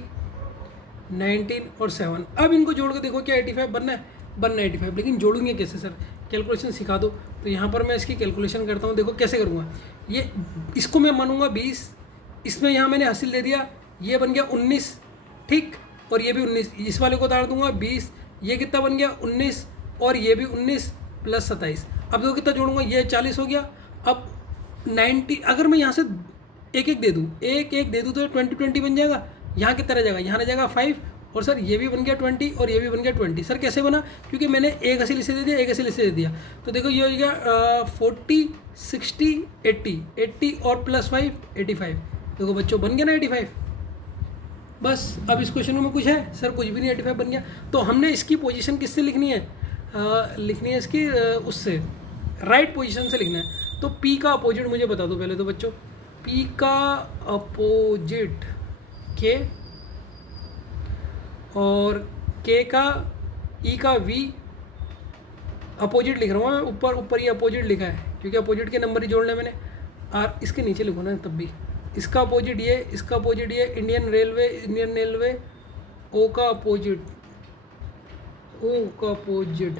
19 और 7। अब इनको जोड़ के देखो क्या 85 बनना है? बनना है 85, लेकिन जोड़ूंगे कैसे सर? कैलकुलेशन सिखा दो। तो यहाँ पर मैं इसकी कैलकुलेशन करता हूँ, देखो कैसे करूँगा। ये इसको मैं मानूंगा 20, इसमें यहाँ मैंने हासिल दे दिया, ये बन गया 19, ठीक। और ये भी 19, इस वाले को उतार दूंगा 20, ये कितना बन गया 19, और ये भी 19 प्लस 27। अब देखो कितना जोड़ूंगा, ये 40 हो गया। अब 90 अगर मैं यहाँ से एक एक दे दूँ, एक एक दे दूँ तो 20 बन जाएगा। यहाँ कितना रह जाएगा? यहाँ रह जाएगा 5, और सर ये भी बन गया 20 और ये भी बन गया 20। सर कैसे बना? क्योंकि मैंने एक हासिल इसे दे दिया, एक हासिल इसे दे दिया। तो देखो ये हो गया 40, 60, 80 और प्लस 5 85। देखो बच्चों बन गया ना 85। बस अब इस क्वेश्चन में कुछ है सर? कुछ भी नहीं, 85 बन गया। तो हमने इसकी पोजीशन किससे लिखनी है? लिखनी है इसकी उससे राइट पोजीशन से लिखना है। तो पी का अपोजिट मुझे बता दो पहले तो बच्चों। पी का अपोजिट के, और के का ई का वी, अपोजिट लिख रहा हूँ मैं, ऊपर ऊपर ये अपोजिट लिखा है क्योंकि अपोजिट के नंबर ही जोड़ने मैंने। और इसके नीचे लिखो ना तब भी, इसका अपोजिट ये, इसका अपोजिट ये। इंडियन रेलवे ओ का अपोजिट, ओ का अपोजिट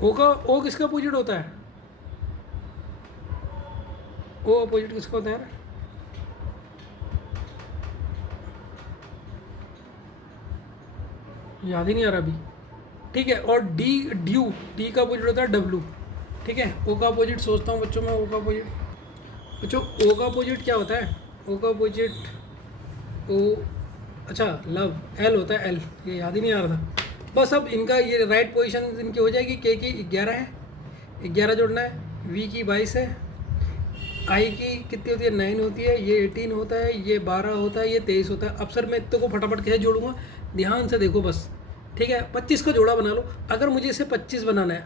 ओ किसका अपोजिट होता है? ओ अपोजिट किसका होता है? याद ही नहीं आ रहा अभी, ठीक है। और डी का अपोजिट होता है डब्लू, ठीक है। ओ का अपोजिट सोचता हूँ बच्चों में, ओ का अपोजिट, बच्चों ओ का अपोजिट क्या होता है? ओ का अपोजिट ओ, अच्छा लव, एल होता है, एल, ये याद ही नहीं आ रहा था। बस अब इनका ये राइट पोजीशन इनकी हो जाएगी। के की 11 है, 11 जोड़ना है। वी की 22 है। आई की कितनी होती है? 9 होती है। ये 18 होता है, ये 12 होता है, ये 23 होता है। अब सर मैं इतने को फटाफट कैसे जोड़ूंगा? ध्यान से देखो बस, ठीक है। 25 का जोड़ा बना लो। अगर मुझे इसे 25 बनाना है,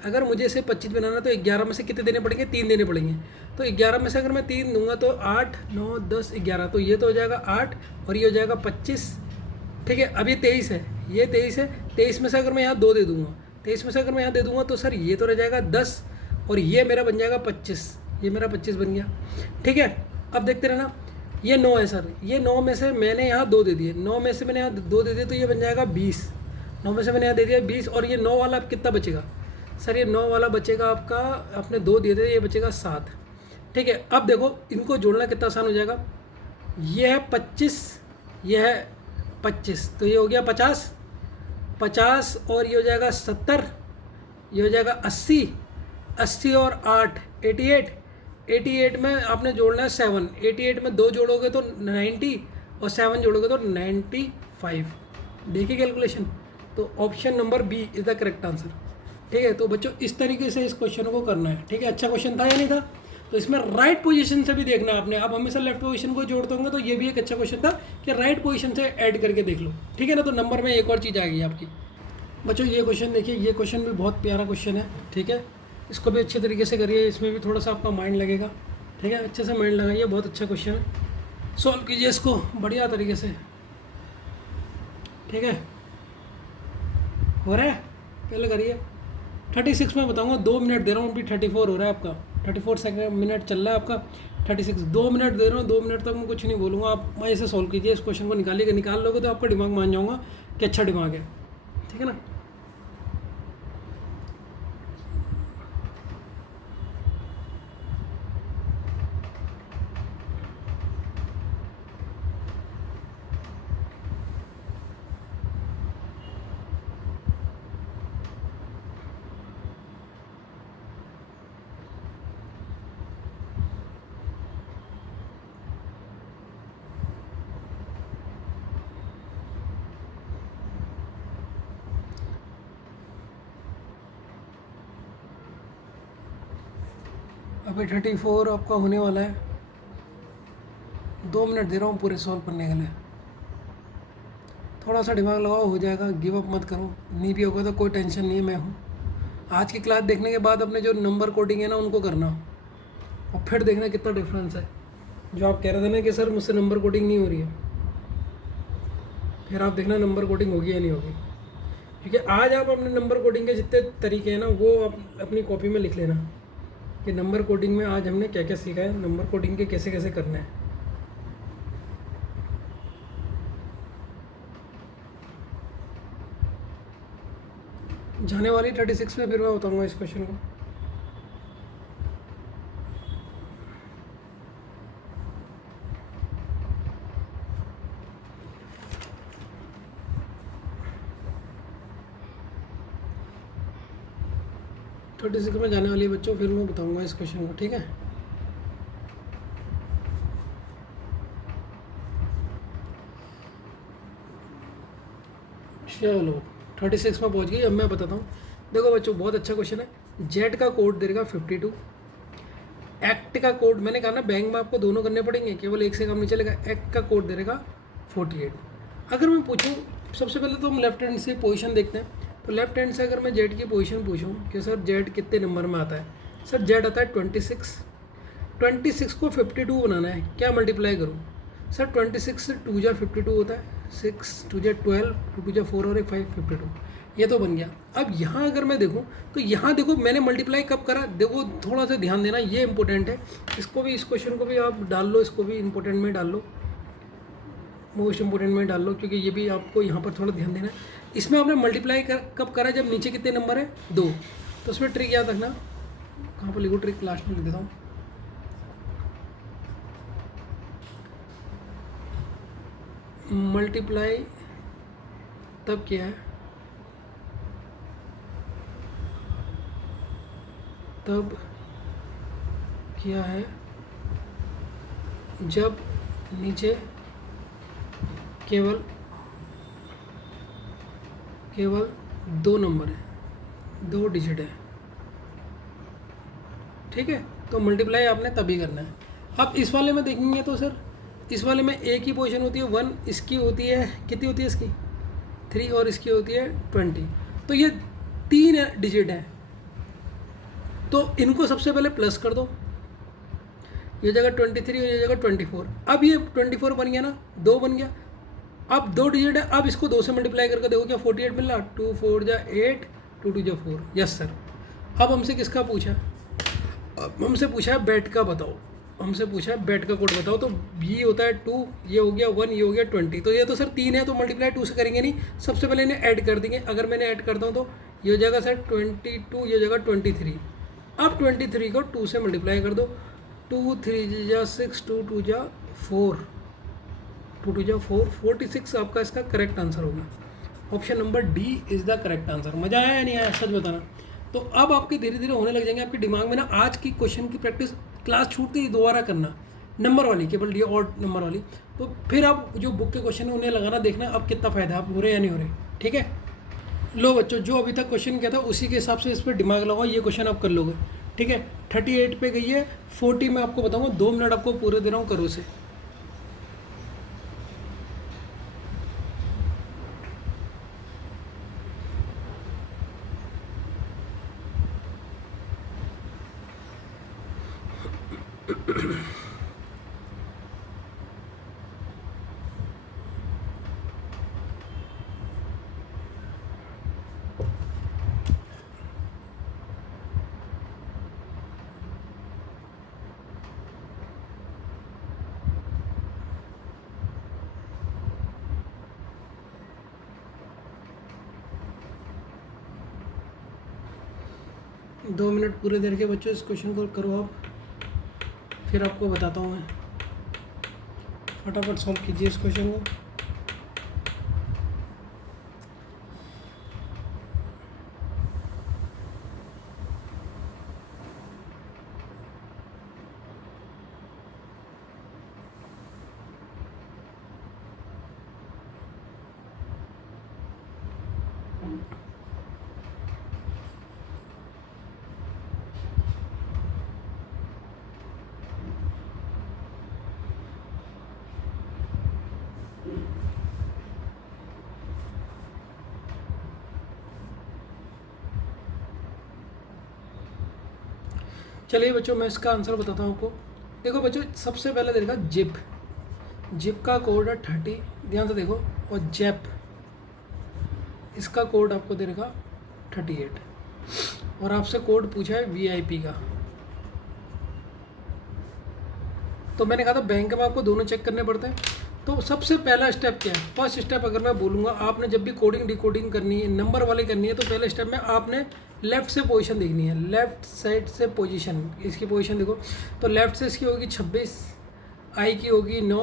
तो 11 में से कितने देने पड़ेंगे? 3 देने पड़ेंगे। तो 11 में से अगर मैं 3 दूंगा तो 8, 9, 10, 11, तो ये तो हो जाएगा 8 और ये हो जाएगा 25, ठीक है। अब ये 23 है, ये 23 है। 23 में से अगर मैं यहाँ 2 दे दूंगा, 23 में से अगर मैं यहाँ दे दूंगा तो सर ये तो रह जाएगा 10 और ये मेरा बन जाएगा 25, ये मेरा 25 बन गया, ठीक है। अब देखते रहना, ये 9 है सर, ये 9 में से मैंने यहाँ 2 दे दिए, 9 में से मैंने यहाँ 2 दे दिए तो ये बन जाएगा 20, 9 में से मैंने यहाँ दे दिया 20 और ये 9 वाला अब कितना बचेगा? सर ये 9 वाला बचेगा आपका, आपने 2 दिए थे, ये बचेगा 7, ठीक है। अब देखो इनको जोड़ना कितना आसान हो जाएगा। ये है 25, ये है 25, तो ये हो गया 50, 50 और ये हो जाएगा 70, ये हो जाएगा 80, 80 और 8 88, 88 में आपने जोड़ना है 7, 88 में 2 जोड़ोगे तो 90 और 7 जोड़ोगे तो 95। देखिए कैलकुलेशन, तो option number B is the correct answer, ठीक है। तो बच्चों इस तरीके से इस क्वेश्चन को करना है, ठीक है। अच्छा क्वेश्चन था या नहीं था? तो इसमें राइट पोजीशन से भी देखना आपने, आप हमेशा लेफ्ट पोजीशन को जोड़ दोगे तो ये भी एक अच्छा क्वेश्चन था कि राइट पोजीशन से ऐड करके देख लो, ठीक है ना। तो नंबर में एक और चीज़ आ गई आपकी। बच्चों ये क्वेश्चन देखिए, ये क्वेश्चन भी बहुत प्यारा क्वेश्चन है, ठीक है। इसको भी अच्छे तरीके से करिए, इसमें भी थोड़ा सा आपका माइंड लगेगा, ठीक है। अच्छे से माइंड लगाइए, बहुत अच्छा क्वेश्चन है, सॉल्व कीजिए इसको बढ़िया तरीके से, ठीक है। हो रहा है? पहले करिए। 36 में बताऊंगा, 2 मिनट दे रहा हूँ, अभी 34 हो रहा है आपका, 34 मिनट चल रहा है आपका, 36, 2 मिनट दे रहा हूँ, 2 मिनट तक मैं कुछ नहीं बोलूँगा, आप मैं इसे सॉल्व कीजिए, इस क्वेश्चन को निकालिएगा, निकाल लोगे तो आपका दिमाग मान जाऊँगा कि अच्छा दिमाग है, ठीक है ना। अभी 34 आपका होने वाला है, 2 मिनट दे रहा हूँ पूरे सॉल्व करने के लिए। थोड़ा सा दिमाग लगाओ, हो जाएगा। गिव अप मत करो, नहीं भी होगा तो कोई टेंशन नहीं है, मैं हूँ। आज की क्लास देखने के बाद अपने जो नंबर कोडिंग है ना उनको करना, और फिर देखना कितना डिफरेंस है। जो आप कह रहे थे ना कि सर मुझसे नंबर कोडिंग नहीं हो रही है, फिर आप देखना नंबर कोडिंग होगी या नहीं होगी। क्योंकि आज आप अपने नंबर कोडिंग के जितने तरीके हैं ना वो आप अपनी कॉपी में लिख लेना कि नंबर कोडिंग में आज हमने क्या क्या सीखा है, नंबर कोडिंग के कैसे कैसे करना है। जाने वाली 36 में फिर मैं बताऊंगा इस क्वेश्चन को। तो 36 में जाने वाली है बच्चों, फिर मैं बताऊंगा इस क्वेश्चन को, ठीक है। चलो 36 में पहुंच गई। अब मैं बताता हूँ, देखो बच्चों बहुत अच्छा क्वेश्चन है। जेड का कोड देगा 52, एक्ट का कोड, मैंने कहा ना बैंक में आपको दोनों करने पड़ेंगे, केवल एक से काम नहीं चलेगा। एक्ट का कोड देगा 48। अगर मैं पूछूँ, सबसे पहले तो हम लेफ्ट हैंड से पोजीशन देखते हैं। तो लेफ्ट हैंड से अगर मैं जेड की पोजीशन पूछूँ कि सर जेड कितने नंबर में आता है, सर जेड आता है 26। 26 को 52 बनाना है, क्या मल्टीप्लाई करूँ सर? 26 से 2 जा 52 होता है, 6 2 जा 12, 2 जा 4 और एक 5, 52। ये तो बन गया। अब यहाँ अगर मैं देखूँ तो यहाँ देखो मैंने मल्टीप्लाई कब करा, देखो थोड़ा सा ध्यान देना, ये इंपॉर्टेंट है। इसको भी, इस क्वेश्चन को भी आप डाल लो, इसको भी इंपॉर्टेंट में डाल लो, मोस्ट इंपॉर्टेंट में डाल लो, क्योंकि ये भी आपको यहाँ पर थोड़ा ध्यान देना है। इसमें आपने मल्टीप्लाई कब करा, जब नीचे कितने नंबर है 2। तो उसमें ट्रिक याद रखना, कहाँ पर लिखो ट्रिक, लास्ट में लिख देता हूँ। मल्टीप्लाई तब किया है, तब किया है जब नीचे केवल 2 नंबर है, 2 डिजिट है, ठीक है। तो मल्टीप्लाई आपने तभी करना है। अब इस वाले में देखेंगे तो सर इस वाले में एक ही पोजीशन होती है 1, इसकी होती है कितनी होती है इसकी 3, और इसकी होती है 20। तो ये 3 डिजिट है, तो इनको सबसे पहले प्लस कर दो, ये जगह 23 और ये जगह 24। अब ये 24 बन गया ना, 2 बन गया। अब 2 डिजिट है, अब इसको 2 से मल्टीप्लाई करके देखो क्या 48 मिल रहा, 2 4 जा 8, 2 2 जा 4। Yes sir. अब हमसे किसका पूछा, अब हमसे पूछा है बेट का बताओ, हमसे पूछा है बेट का कोड बताओ। तो ये होता है 2, ये हो गया 1, ये हो गया 20। तो ये तो सर 3 है, तो मल्टीप्लाई 2 से करेंगे नहीं, सबसे पहले इन्हें ऐड कर देंगे। अगर मैंने ऐड करता हूँ तो ये हो जाएगा सर 22, ये हो जाएगा 23। अब 23 को 2 से मल्टीप्लाई कर दो, 2 3 जा 6, 2 2 जा 4, 2 2 जा 4, 46 आपका इसका करेक्ट आंसर होगा। Option number D is the correct answer. मज़ा आया या नहीं आया, सच बताना। तो अब आपके धीरे धीरे होने लग जाएंगे आपके दिमाग में ना, आज की क्वेश्चन की प्रैक्टिस क्लास छूटती ही दोबारा करना, नंबर वाली, केवल डी और नंबर वाली। तो फिर आप जो बुक के क्वेश्चन है उन्हें लगाना, देखना अब कितना फ़ायदा आप हो रहे या नहीं हो रहे, ठीक है। लो बच्चों, जो अभी तक क्वेश्चन किया था उसी के हिसाब से इस पर दिमाग लगाओ, ये क्वेश्चन आप कर लोगे, ठीक है। 38 पे गई है, 40 में आपको बताऊंगा, 2 मिनट आपको पूरे दे रहा हूँ, करो से। दो मिनट पूरे देर के बच्चों इस क्वेश्चन को करो आप, फिर आपको बताता हूँ मैं। फटाफट सॉल्व कीजिए इस क्वेश्चन को। चलिए बच्चों मैं इसका आंसर बताता हूँ आपको। देखो बच्चों सबसे पहले देखा जिप, जिप का कोड है 30, ध्यान से देखो। और जेप, इसका कोड आपको दे रखा 38। और आपसे कोड पूछा है वीआईपी का। तो मैंने कहा था बैंक में आपको दोनों चेक करने पड़ते हैं। तो सबसे पहला स्टेप क्या है? फर्स्ट स्टेप अगर मैं बोलूँगा, आपने जब भी कोडिंग डिकोडिंग करनी है, नंबर वाले करनी है, तो पहले स्टेप में आपने लेफ़्ट से पोजीशन देखनी है। लेफ़्ट साइड से पोजीशन, इसकी पोजीशन देखो। तो लेफ़्ट से इसकी होगी 26, आई की होगी 9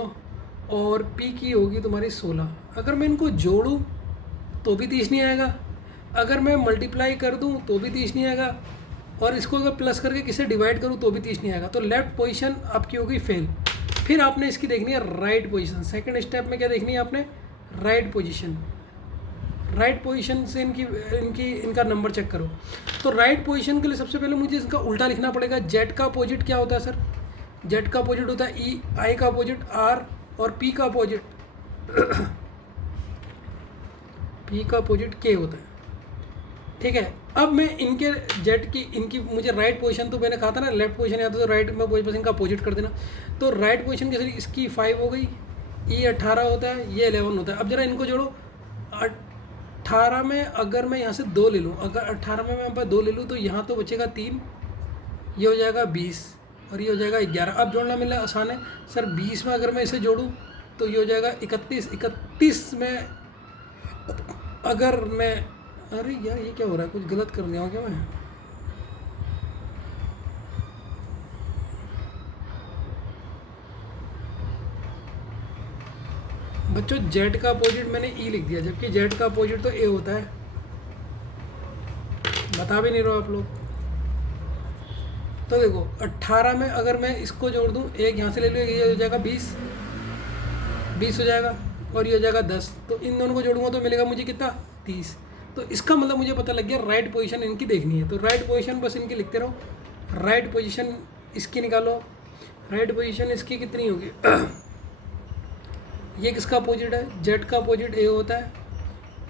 और पी की होगी तुम्हारी 16। अगर मैं इनको जोड़ूँ तो भी 30 नहीं आएगा, अगर मैं मल्टीप्लाई कर दूँ तो भी 30 नहीं आएगा, और इसको अगर प्लस करके किसे डिवाइड करूँ तो भी 30 नहीं आएगा। तो लेफ्ट पोजीशन आपकी होगी फेल। फिर आपने इसकी देखनी है राइट पोजीशन। सेकंड स्टेप में क्या देखनी है आपने? Right position. राइट पोजीशन से इनका नंबर चेक करो। तो राइट पोजीशन के लिए सबसे पहले मुझे इसका उल्टा लिखना पड़ेगा। जेड का अपोजिट क्या होता है सर? जेड का अपोजिट होता है ई, आई का अपोजिट आर, और पी का अपोजिट पी का अपोजिट के होता है। ठीक है, अब मैं इनके जेड की इनकी मुझे राइट पोजीशन, तो मैंने कहा था ना लेफ्ट पोजीशन आता तो राइट में पोजीशन का अपोजिट कर देना। तो राइट पोजीशन कैसे? इसकी 5 हो गई, ये 18 होता है, ये 11 होता है। अब जरा इनको जोड़ो। 18 में अगर मैं यहाँ से 2 ले लूँ, अगर 18 में मैं यहाँ पर 2 ले लूँ तो यहाँ तो बचेगा 3, ये हो जाएगा 20 और ये हो जाएगा 11। अब जोड़ना मिलना आसान है सर। 20 में अगर मैं इसे जोड़ूँ तो ये हो जाएगा 31। 31 में अगर मैं, अरे यार ये क्या हो रहा है? कुछ गलत कर दिया हूँ क्या मैं? बच्चों जेड का अपोजिट मैंने ई लिख दिया, जबकि जेड का अपोजिट तो ए होता है। बता भी नहीं रहे हो आप लोग। तो देखो 18 में अगर मैं इसको जोड़ दूँ, एक यहाँ से ले लूँ, ये हो जाएगा 20 हो जाएगा, और ये हो जाएगा 10। तो इन दोनों को जोड़ूंगा तो मिलेगा मुझे कितना? 30। तो इसका मतलब मुझे पता लग गया राइट पोजीशन इनकी देखनी है। तो राइट पोजीशन बस इनकी लिखते रहो। राइट पोजीशन इसकी निकालो। राइट पोजीशन इसकी कितनी होगी? ये किसका अपोजिट है? जेड का अपोजिट ए होता है,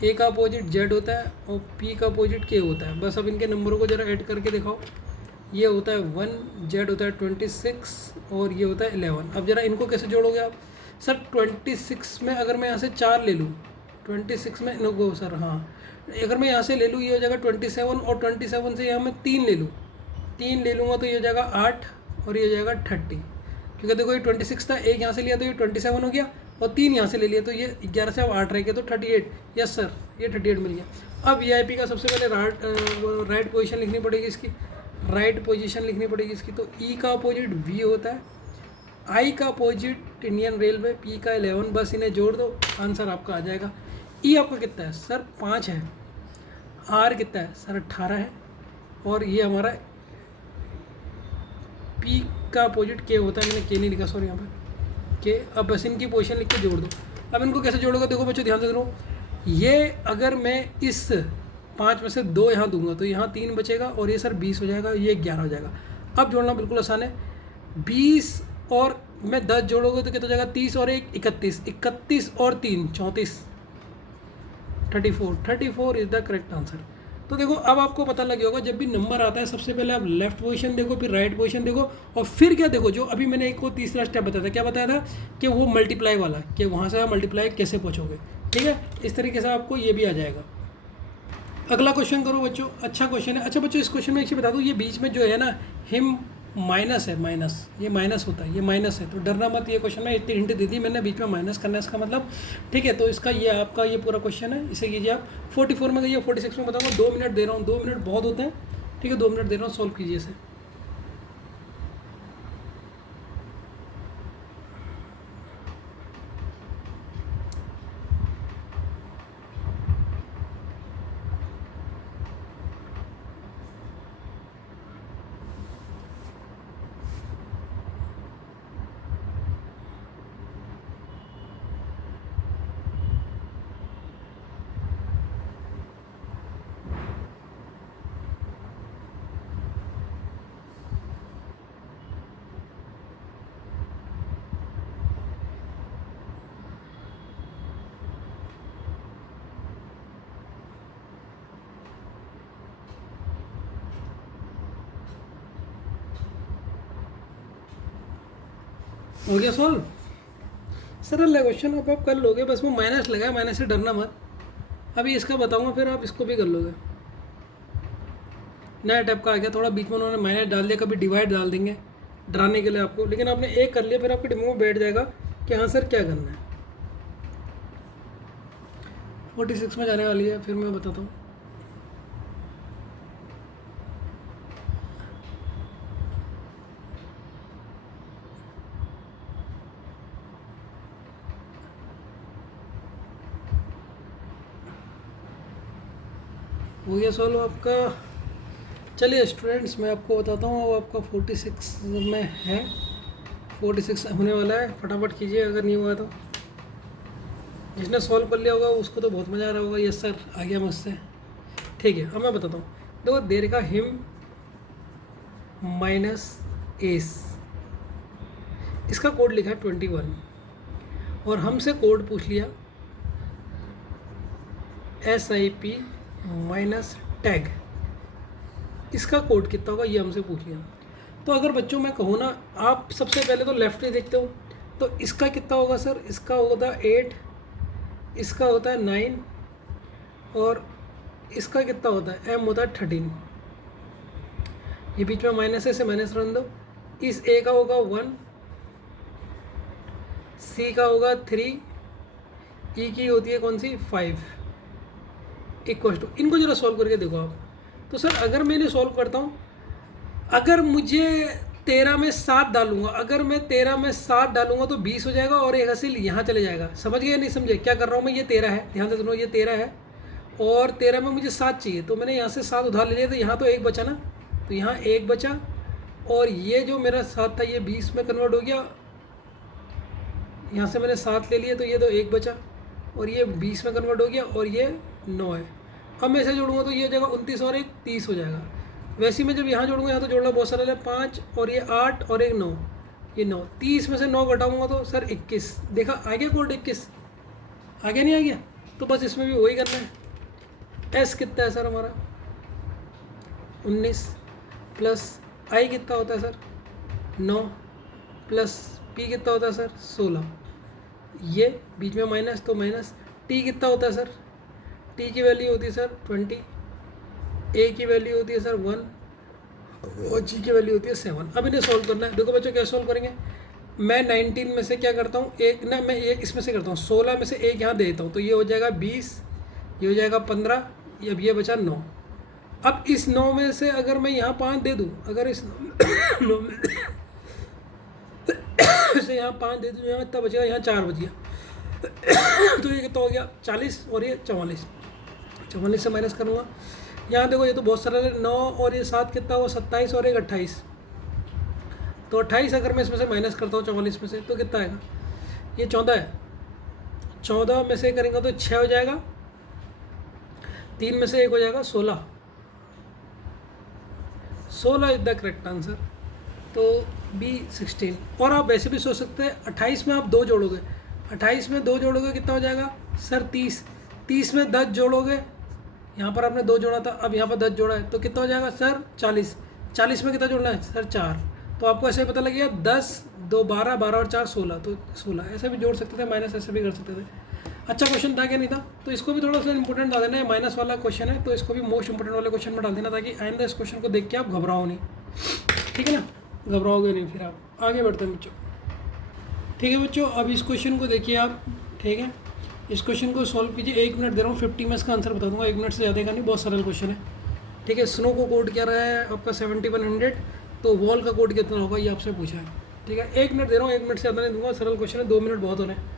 ए का अपोजिट जेड होता है, और पी का अपोजिट के होता है। बस अब इनके नंबरों को ज़रा ऐड करके दिखाओ। ये होता है 1, जेड होता है 26, और ये होता है 11। अब ज़रा इनको कैसे जोड़ोगे आप? सर 26 में अगर मैं यहाँ से 4 ले लूँ, 26 में नो सर, हाँ अगर मैं यहाँ से ले लूँ ये हो जाएगा 27, और 27 से यहाँ मैं 3 ले लूँ, 3 ले लूँगा तो ये हो जाएगा 8, और ये हो जाएगा 30। क्योंकि देखो ये 26 था, एक यहाँ से लिया तो ये 27 हो गया, और 3 यहाँ से ले लिया तो ये 11 से अब 8 रह गया तो 38। यस सर, ये 38 मिल गया। अब वीआईपी का सबसे पहले राइट पोजीशन लिखनी पड़ेगी इसकी। राइट पोजीशन लिखनी पड़ेगी इसकी। तो ई का अपोजिट वी होता है, आई का अपोजिट इंडियन रेलवे, पी का 11। बस इन्हें जोड़ दो, आंसर आपका आ जाएगा। ई आपका कितना है सर? 5 है। आर कितना है सर? 18 है। और ये हमारा पी का अपोजिट के होता है। मैंने के नहीं लिखा, सॉरी यहाँ पर के। अब बस इनकी पोजीशन लिख के जोड़ दो। अब इनको कैसे जोड़ोगे? देखो बच्चों ध्यान से सुनो। ये अगर मैं इस 5 में से 2 यहाँ दूंगा तो यहाँ 3 बचेगा, और ये सर 20 हो जाएगा, ये 11 हो जाएगा। अब जोड़ना बिल्कुल आसान है। 20 और मैं 10 जोड़ोगे तो कितना हो जाएगा? 30 और 1 31, 31 और 3 34, 34 इज़ द करेक्ट आंसर। तो देखो अब आपको पता लग होगा, जब भी नंबर आता है सबसे पहले आप लेफ्ट पोजीशन देखो, फिर राइट पोजीशन देखो, और फिर क्या देखो, जो अभी मैंने एक को तीसरा स्टेप बताया था, क्या बताया था कि वो मल्टीप्लाई वाला, कि वहाँ से आप मल्टीप्लाई कैसे पहुँचोगे। ठीक है, इस तरीके से आपको ये भी आ जाएगा। अगला क्वेश्चन करो बच्चों, अच्छा क्वेश्चन है। अच्छा बच्चों इस क्वेश्चन में एक चीज़ बता दूँ, ये बीच में जो है ना हिम माइनस है, माइनस, ये माइनस होता है, ये माइनस है, तो डरना मत। ये क्वेश्चन में इतनी हिंट दे दी मैंने, बीच में माइनस करना है इसका मतलब। ठीक है, तो इसका ये आपका ये पूरा क्वेश्चन है, इसे कीजिए आप। 44 में गई, 46 में बताऊँगा। 2 मिनट दे रहा हूँ, 2 मिनट बहुत होते हैं। ठीक है, 2 मिनट दे रहा हूँ, सॉल्व कीजिए इसे। हो गया सॉल्व। सरल है क्वेश्चन, अब आप कर लोगे, बस वो माइनस लगा है, माइनस से डरना मत। अभी इसका बताऊंगा फिर आप इसको भी कर लोगे। नया टाइप का आ गया, थोड़ा बीच में उन्होंने माइनस डाल दिया, कभी डिवाइड डाल देंगे डराने के लिए आपको, लेकिन आपने एक कर लिया फिर आपके दिमाग में बैठ जाएगा कि हाँ सर क्या करना है। 46 में जाने वाली है, फिर मैं बताता हूँ। हो गया सॉल्व आपका। चलिए स्टूडेंट्स, मैं आपको बताता हूँ, अब आपका 46 में है, 46 होने वाला है। फटाफट कीजिए अगर नहीं हुआ तो। जिसने सॉल्व कर लिया होगा उसको तो बहुत मज़ा आ रहा होगा, यस सर आ गया मुझसे। ठीक है, अब मैं बताता हूँ। देखो देर का हिम माइनस एस, इसका कोड लिखा है 21, और हमसे कोड पूछ लिया SIP माइनस टैग, इसका कोड कितना होगा ये हमसे पूछ लिया। तो अगर बच्चों मैं कहूँ ना, आप सबसे पहले तो लेफ्ट ही देखते हो, तो इसका कितना होगा सर, इसका होता है 8, इसका होता है 9, और इसका कितना होता है, M होता है 13। ये बीच में माइनस है, से माइनस रन दो। इस A का होगा 1, C का होगा 3, E की होती है कौन सी 5, इक्वल टू, इनको जरा सॉल्व करके देखो आप। तो सर अगर मैं इन्हें सॉल्व करता हूँ, अगर मुझे 13 में 7 डालूंगा, अगर मैं 13 में 7 डालूंगा तो 20 हो जाएगा, और एक हासिल यहाँ चले जाएगा। समझ गए नहीं समझे क्या कर रहा हूँ मैं? ये 13 है, ध्यान से सुनो, ये 13 है, और 13 में मुझे 7 चाहिए, तो मैंने यहाँ से 7 उधार ले लिया, तो यहाँ तो 1 बचा ना, तो यहाँ 1 बचा, और ये जो मेरा 7 था ये 20 में कन्वर्ट हो गया, यहाँ से मैंने 7 ले लिया, तो ये तो 1 बचा, और ये 20 में कन्वर्ट हो गया, और ये 9 है। अब मैं इसे जोड़ूंगा तो ये हो जाएगा 29 और 1 30 हो जाएगा। वैसे ही मैं जब यहाँ जोड़ूंगा, यहाँ तो जोड़ना बहुत सारा है, 5 और ये 8 और एक 9, ये 9, 30 में से 9 घटाऊंगा तो सर 21। देखा आ गया कोड 21, आ गया नहीं आ गया? तो बस इसमें भी वही करना है। S कितना है सर हमारा 19, प्लस I कितना होता है सर 9, प्लस P कितना होता है सर 16, ये बीच में माइनस तो माइनस। T कितना होता है सर, T की वैल्यू होती है सर 20, A की वैल्यू होती है सर 1, और G की वैल्यू होती है 7। अब इन्हें सॉल्व करना है। देखो बच्चों क्या सॉल्व करेंगे, मैं 19 में से क्या करता हूँ, एक ना मैं एक इसमें से करता हूँ, 16 में से एक यहाँ दे देता हूँ, तो ये हो जाएगा 20, ये हो जाएगा 15, अब ये बचा 9। अब इस 9 में से अगर मैं यहाँ 5 दे दूँ, अगर इस 9 में से यहाँ 5 दे दूँ, यहाँ इतना बचेगा, यहाँ 4 बच गया, तो ये कितना हो गया 40, और ये 44, 44 से माइनस करूँगा। यहाँ देखो ये तो बहुत सारा है, 9 और ये 7 कितना हुआ 27, और एक 28, तो 28 अगर मैं इसमें से माइनस करता हूँ 44 में से, तो कितना आएगा, ये 14 है, 14 में से करेंगे तो 6 हो जाएगा, 3 में से 1 हो जाएगा 16, 16 इज द करेक्ट आंसर। तो B16। और आप वैसे भी सोच सकते हैं 28 में आप 2 जोड़ोगे, 28 में 2 जोड़ोगे कितना हो जाएगा सर 30, 30 में 10 जोड़ोगे, यहाँ पर आपने 2 जोड़ा था, अब यहाँ पर 10 जोड़ा है, तो कितना हो जाएगा सर 40, 40 में कितना जोड़ना है सर 4, तो आपको ऐसे पता लगेगा 10 2 12, 12 और 4 16, तो 16 ऐसे भी जोड़ सकते थे, माइनस ऐसे भी कर सकते थे। अच्छा क्वेश्चन था क्या नहीं था? तो इसको भी थोड़ा सा इंपॉर्टेंट डाल देना है, माइनस वाला क्वेश्चन है तो इसको भी मोस्ट इंपॉर्टेंट वाले क्वेश्चन में डाल देना, ताकि आइंदा इस क्वेश्चन को देख के आप घबराओ नहीं, ठीक है ना, घबराओगे नहीं, फिर आप आगे बढ़ते हैं बच्चों। ठीक है बच्चों, अब इस क्वेश्चन को देखिए आप, ठीक है, इस क्वेश्चन को सॉल्व कीजिए। 1 मिनट दे रहा हूँ, 50 में इसका आंसर बता दूंगा, 1 मिनट से ज़्यादा का नहीं, बहुत सरल क्वेश्चन है। ठीक है, स्नो को कोड क्या रहा है आपका 7100, तो वॉल का कोड कितना होगा ये आपसे पूछा है। ठीक है, 1 मिनट दे रहा हूँ, 1 मिनट से ज़्यादा नहीं दूंगा, सरल क्वेश्चन है, 2 मिनट बहुत हो रहे हैं।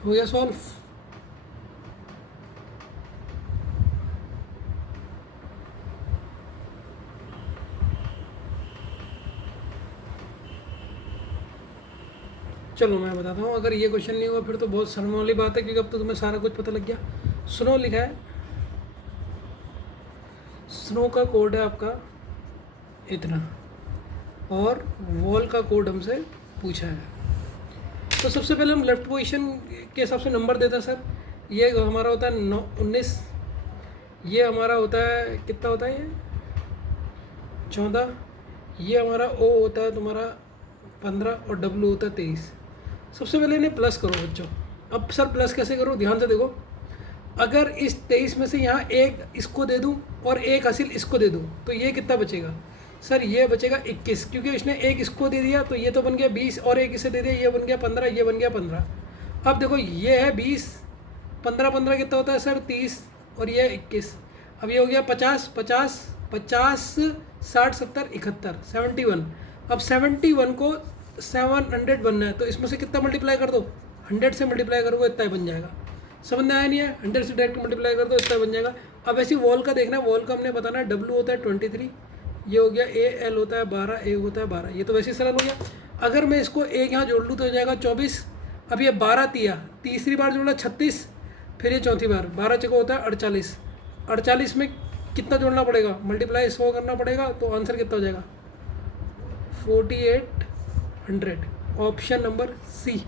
हो गया सॉल्व? चलो मैं बताता हूँ, अगर ये क्वेश्चन नहीं हुआ फिर तो बहुत शर्म वाली बात है, क्योंकि अब तो तुम्हें सारा कुछ पता लग गया। स्नो लिखा है, स्नो का कोड है आपका इतना, और वॉल का कोड हमसे पूछा है। तो सबसे पहले हम लेफ्ट पोजीशन के हिसाब से नंबर देते हैं सर। ये हमारा होता है 19, ये हमारा होता है कितना होता है ये 14, ये हमारा ओ होता है तुम्हारा 15 और डब्लू होता है 23। सबसे पहले इन्हें प्लस करो बच्चों। अब सर प्लस कैसे करो, ध्यान से देखो। अगर इस 23 में से यहाँ एक इसको दे दूँ और एक हासिल इसको दे दूँ तो ये कितना बचेगा सर, ये बचेगा 21, क्योंकि इसने एक इसको दे दिया तो ये तो बन गया 20 और एक इसे दे दिया, ये बन गया 15, ये बन गया 15। अब देखो ये है 20, 15 15 कितना होता है सर 30 और ये 21। अब ये हो गया 50 50 50 60 70 71 71। अब 71 को 700 बनना है तो इसमें से कितना मल्टीप्लाई कर दो, 100 से मल्टीप्लाई करोगे इतना ही बन जाएगा। समझ में आया नहीं है, 100 से डायरेक्ट मल्टीप्लाई कर दो इतना ही बन जाएगा। अब ऐसी वॉल का देखना है, वॉल का हमने बताना है डब्लू होता है 23, ये हो गया ए एल होता है 12, ए होता है 12, ये तो वैसे ही सरल हो गया। अगर मैं इसको एक यहाँ जोड़ लूँ तो हो जाएगा 24। अब ये 12 तिया, तीसरी बार जोड़ा 36, फिर ये चौथी बार 12 चौको होता है 48। 48 में कितना जोड़ना पड़ेगा, मल्टीप्लाई 100 करना पड़ेगा, तो आंसर कितना हो जाएगा 4800, ऑप्शन नंबर सी।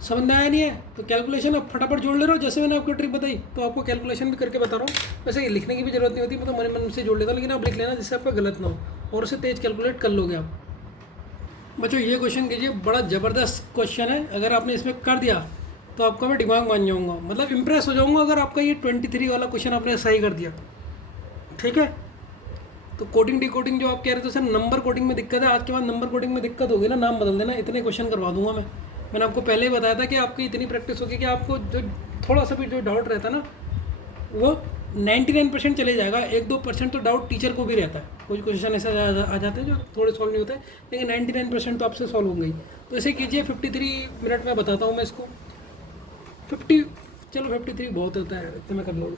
समझ में आया नहीं है तो कैलकुलेशन अब फटाफट जोड़ ले रहा हूँ, जैसे मैंने आपको ट्रिक बताई तो आपको कैलकुलेशन भी करके बता रहा हूँ। वैसे ये लिखने की भी जरूरत नहीं होती, मैं तो मन मन से जोड़ लेता हूँ, लेकिन आप लिख लेना जिससे आपका गलत ना हो और उसे तेज कैलकुलेट कर लोगे आप। बच्चों ये क्वेश्चन कीजिए, बड़ा ज़बरदस्त क्वेश्चन है। अगर आपने इसमें कर दिया तो आपका मैं दिमाग मान जाऊँगा, मतलब इम्प्रेस हो जाऊँगा अगर आपका ये 23 वाला क्वेश्चन आपने सही कर दिया। ठीक है, तो कोडिंग डिकोडिंग जो आप कह रहे थे सर नंबर कोडिंग में दिक्कत है, आज के बाद नंबर कोडिंग में दिक्कत होगी ना, नाम बदल देना, इतने क्वेश्चन करवा दूंगा मैं। मैंने आपको पहले ही बताया था कि आपकी इतनी प्रैक्टिस होगी कि आपको जो थोड़ा सा भी जो डाउट रहता है ना वो 99% चले जाएगा। 1-2% तो डाउट टीचर को भी रहता है, कुछ क्वेश्चन ऐसे आ जाते हैं जो थोड़े सॉल्व नहीं होते, लेकिन 99% तो आपसे सॉल्व होंगे ही। तो ऐसे कीजिए 53 मिनट में बताता हूँ मैं इसको। 53 बहुत होता है, इतने में कर लो।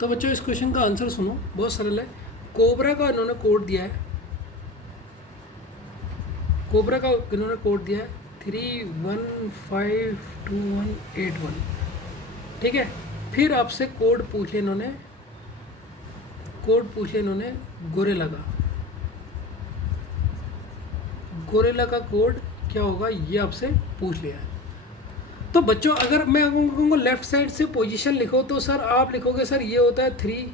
तो बच्चों इस क्वेश्चन का आंसर सुनो, बहुत सरल है। कोबरा का इन्होंने कोड दिया है, कोबरा का इन्होंने कोड दिया है 315281। ठीक है, फिर आपसे कोड पूछे इन्होंने, गोरेला का। गोरेला का कोड क्या होगा ये आपसे पूछ लिया है। तो बच्चों अगर मैं कहूँगा लेफ्ट साइड से पोजीशन लिखो तो सर आप लिखोगे सर ये होता है 3,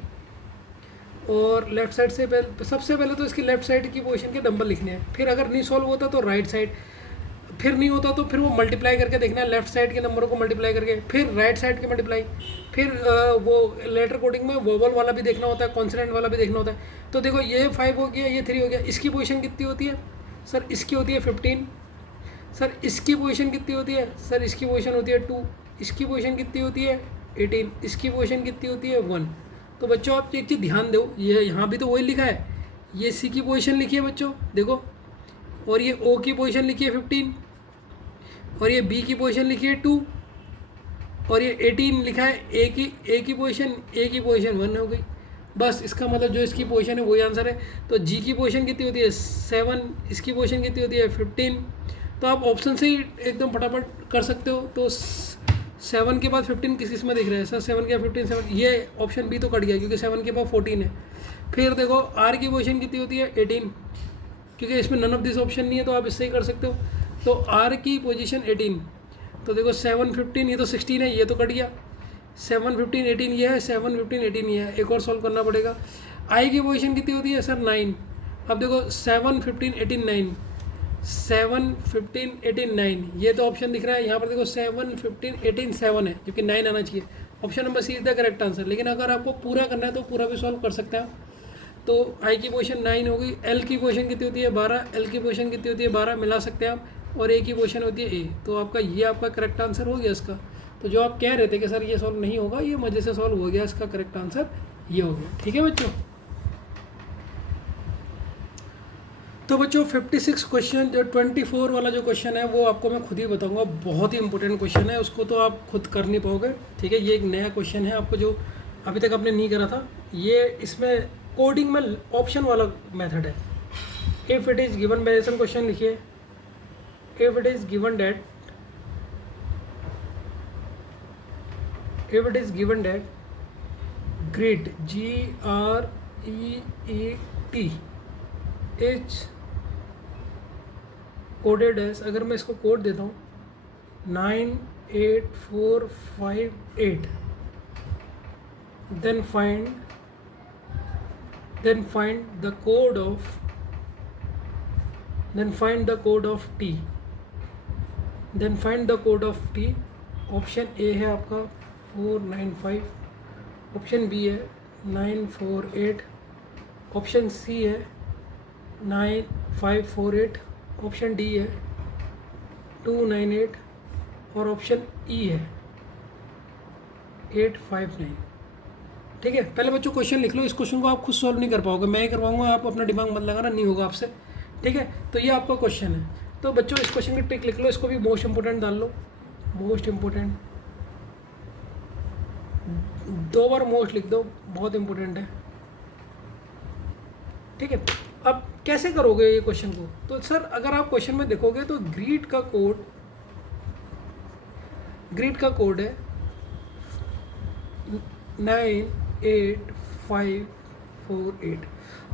और लेफ्ट साइड से सबसे पहले तो इसकी लेफ्ट साइड की पोजीशन के नंबर लिखने हैं, फिर अगर नहीं सॉल्व होता तो राइट साइड, फिर नहीं होता तो फिर वो मल्टीप्लाई करके देखना है, लेफ्ट साइड के नंबरों को मल्टीप्लाई करके, फिर राइट साइड के मल्टीप्लाई, फिर वो लेटर कोडिंग में वोवल वाला भी देखना होता है, कॉन्सोनेंट वाला भी देखना होता है। तो देखो ये 5 हो गया, ये 3 हो गया, इसकी पोजीशन कितनी होती है सर, इसकी होती है 15। सर इसकी पोजीशन कितनी होती है सर, इसकी पोजीशन होती है 2, इसकी पोजीशन कितनी होती है 18, इसकी पोजीशन कितनी होती है 1। तो बच्चों आप एक चीज़ ध्यान दो, ये यहाँ भी तो वही लिखा है, ये सी की पोजीशन लिखी है बच्चों देखो, और ये ओ की पोजीशन लिखी है 15, और ये बी की पोजीशन लिखी है 2, और ये 18 लिखा है ए की पोजीशन 1 हो गई। बस इसका मतलब जो इसकी पोजीशन है वही आंसर है। तो जी की पोजीशन कितनी होती है 7, इसकी पोजीशन कितनी होती है 15। तो आप ऑप्शन से ही एकदम फटाफट कर सकते हो। तो 7 के बाद 15 किस में दिख रहा है सर, 7 के बाद 15 7, ये ऑप्शन बी तो कट गया क्योंकि 7 के बाद 14 है। फिर देखो आर की पोजीशन कितनी होती है 18, क्योंकि इसमें नन ऑफ दिस ऑप्शन नहीं है तो आप इससे ही कर सकते हो। तो आर की पोजीशन 18, तो देखो 7 15 ये तो 16 है, ये तो कट गया। 7 15 18 ये है, 7 15 18 ये है, एक और सॉल्व करना पड़ेगा। आई की पोजीशन कितनी होती है सर 9। अब देखो 7 15 18 9, 7, 15, 18, 9, ये तो ऑप्शन दिख रहा है। यहाँ पर देखो 7, 15, 18, 7 है, जबकि 9 आना चाहिए। Option number C is the correct answer. लेकिन अगर आपको पूरा करना है तो पूरा भी सॉल्व कर सकते हैं आप। तो आई की पोजीशन 9 होगी, एल की पोजीशन कितनी होती है 12, एल की पोजीशन कितनी होती है 12, मिला सकते हैं आप, और ए की पोजीशन होती है ए। तो आपका ये आपका करेक्ट आंसर हो गया इसका। तो जो आप कह रहे थे कि सर ये सॉल्व नहीं होगा, ये मजे से सॉल्व हो गया, इसका करेक्ट आंसर ये हो गया। ठीक है बच्चों। तो बच्चों 56 क्वेश्चन, जो 24 वाला जो क्वेश्चन है वो आपको मैं खुद ही बताऊंगा, बहुत ही इंपॉर्टेंट क्वेश्चन है, उसको तो आप खुद कर नहीं पाओगे। ठीक है, ये एक नया क्वेश्चन है आपको जो अभी तक आपने नहीं करा था। ये इसमें कोडिंग में ऑप्शन वाला मेथड है। If it is given variation question लिखिए, if it is given that, if it is given that grid GREET is coded as, अगर मैं इसको कोड देता हूँ 98458, then find the code of T, option A है आपका 495, ऑप्शन बी है 948, ऑप्शन सी है 9548, ऑप्शन डी है 298 और ऑप्शन ई है 859। ठीक है, पहले बच्चों क्वेश्चन लिख लो। इस क्वेश्चन को आप खुद सॉल्व नहीं कर पाओगे, मैं ही करवाऊंगा, आप अपना दिमाग मत लगाना, नहीं होगा आपसे। ठीक है, तो ये आपका क्वेश्चन है। तो बच्चों इस क्वेश्चन की ट्रिक लिख लो, इसको भी मोस्ट इंपोर्टेंट डाल लो, मोस्ट इंपोर्टेंट, 2 बार मोस्ट लिख दो, बहुत इंपॉर्टेंट है। ठीक है, अब कैसे करोगे ये क्वेश्चन को? तो सर अगर आप क्वेश्चन में देखोगे तो ग्रीड का कोड है 98548।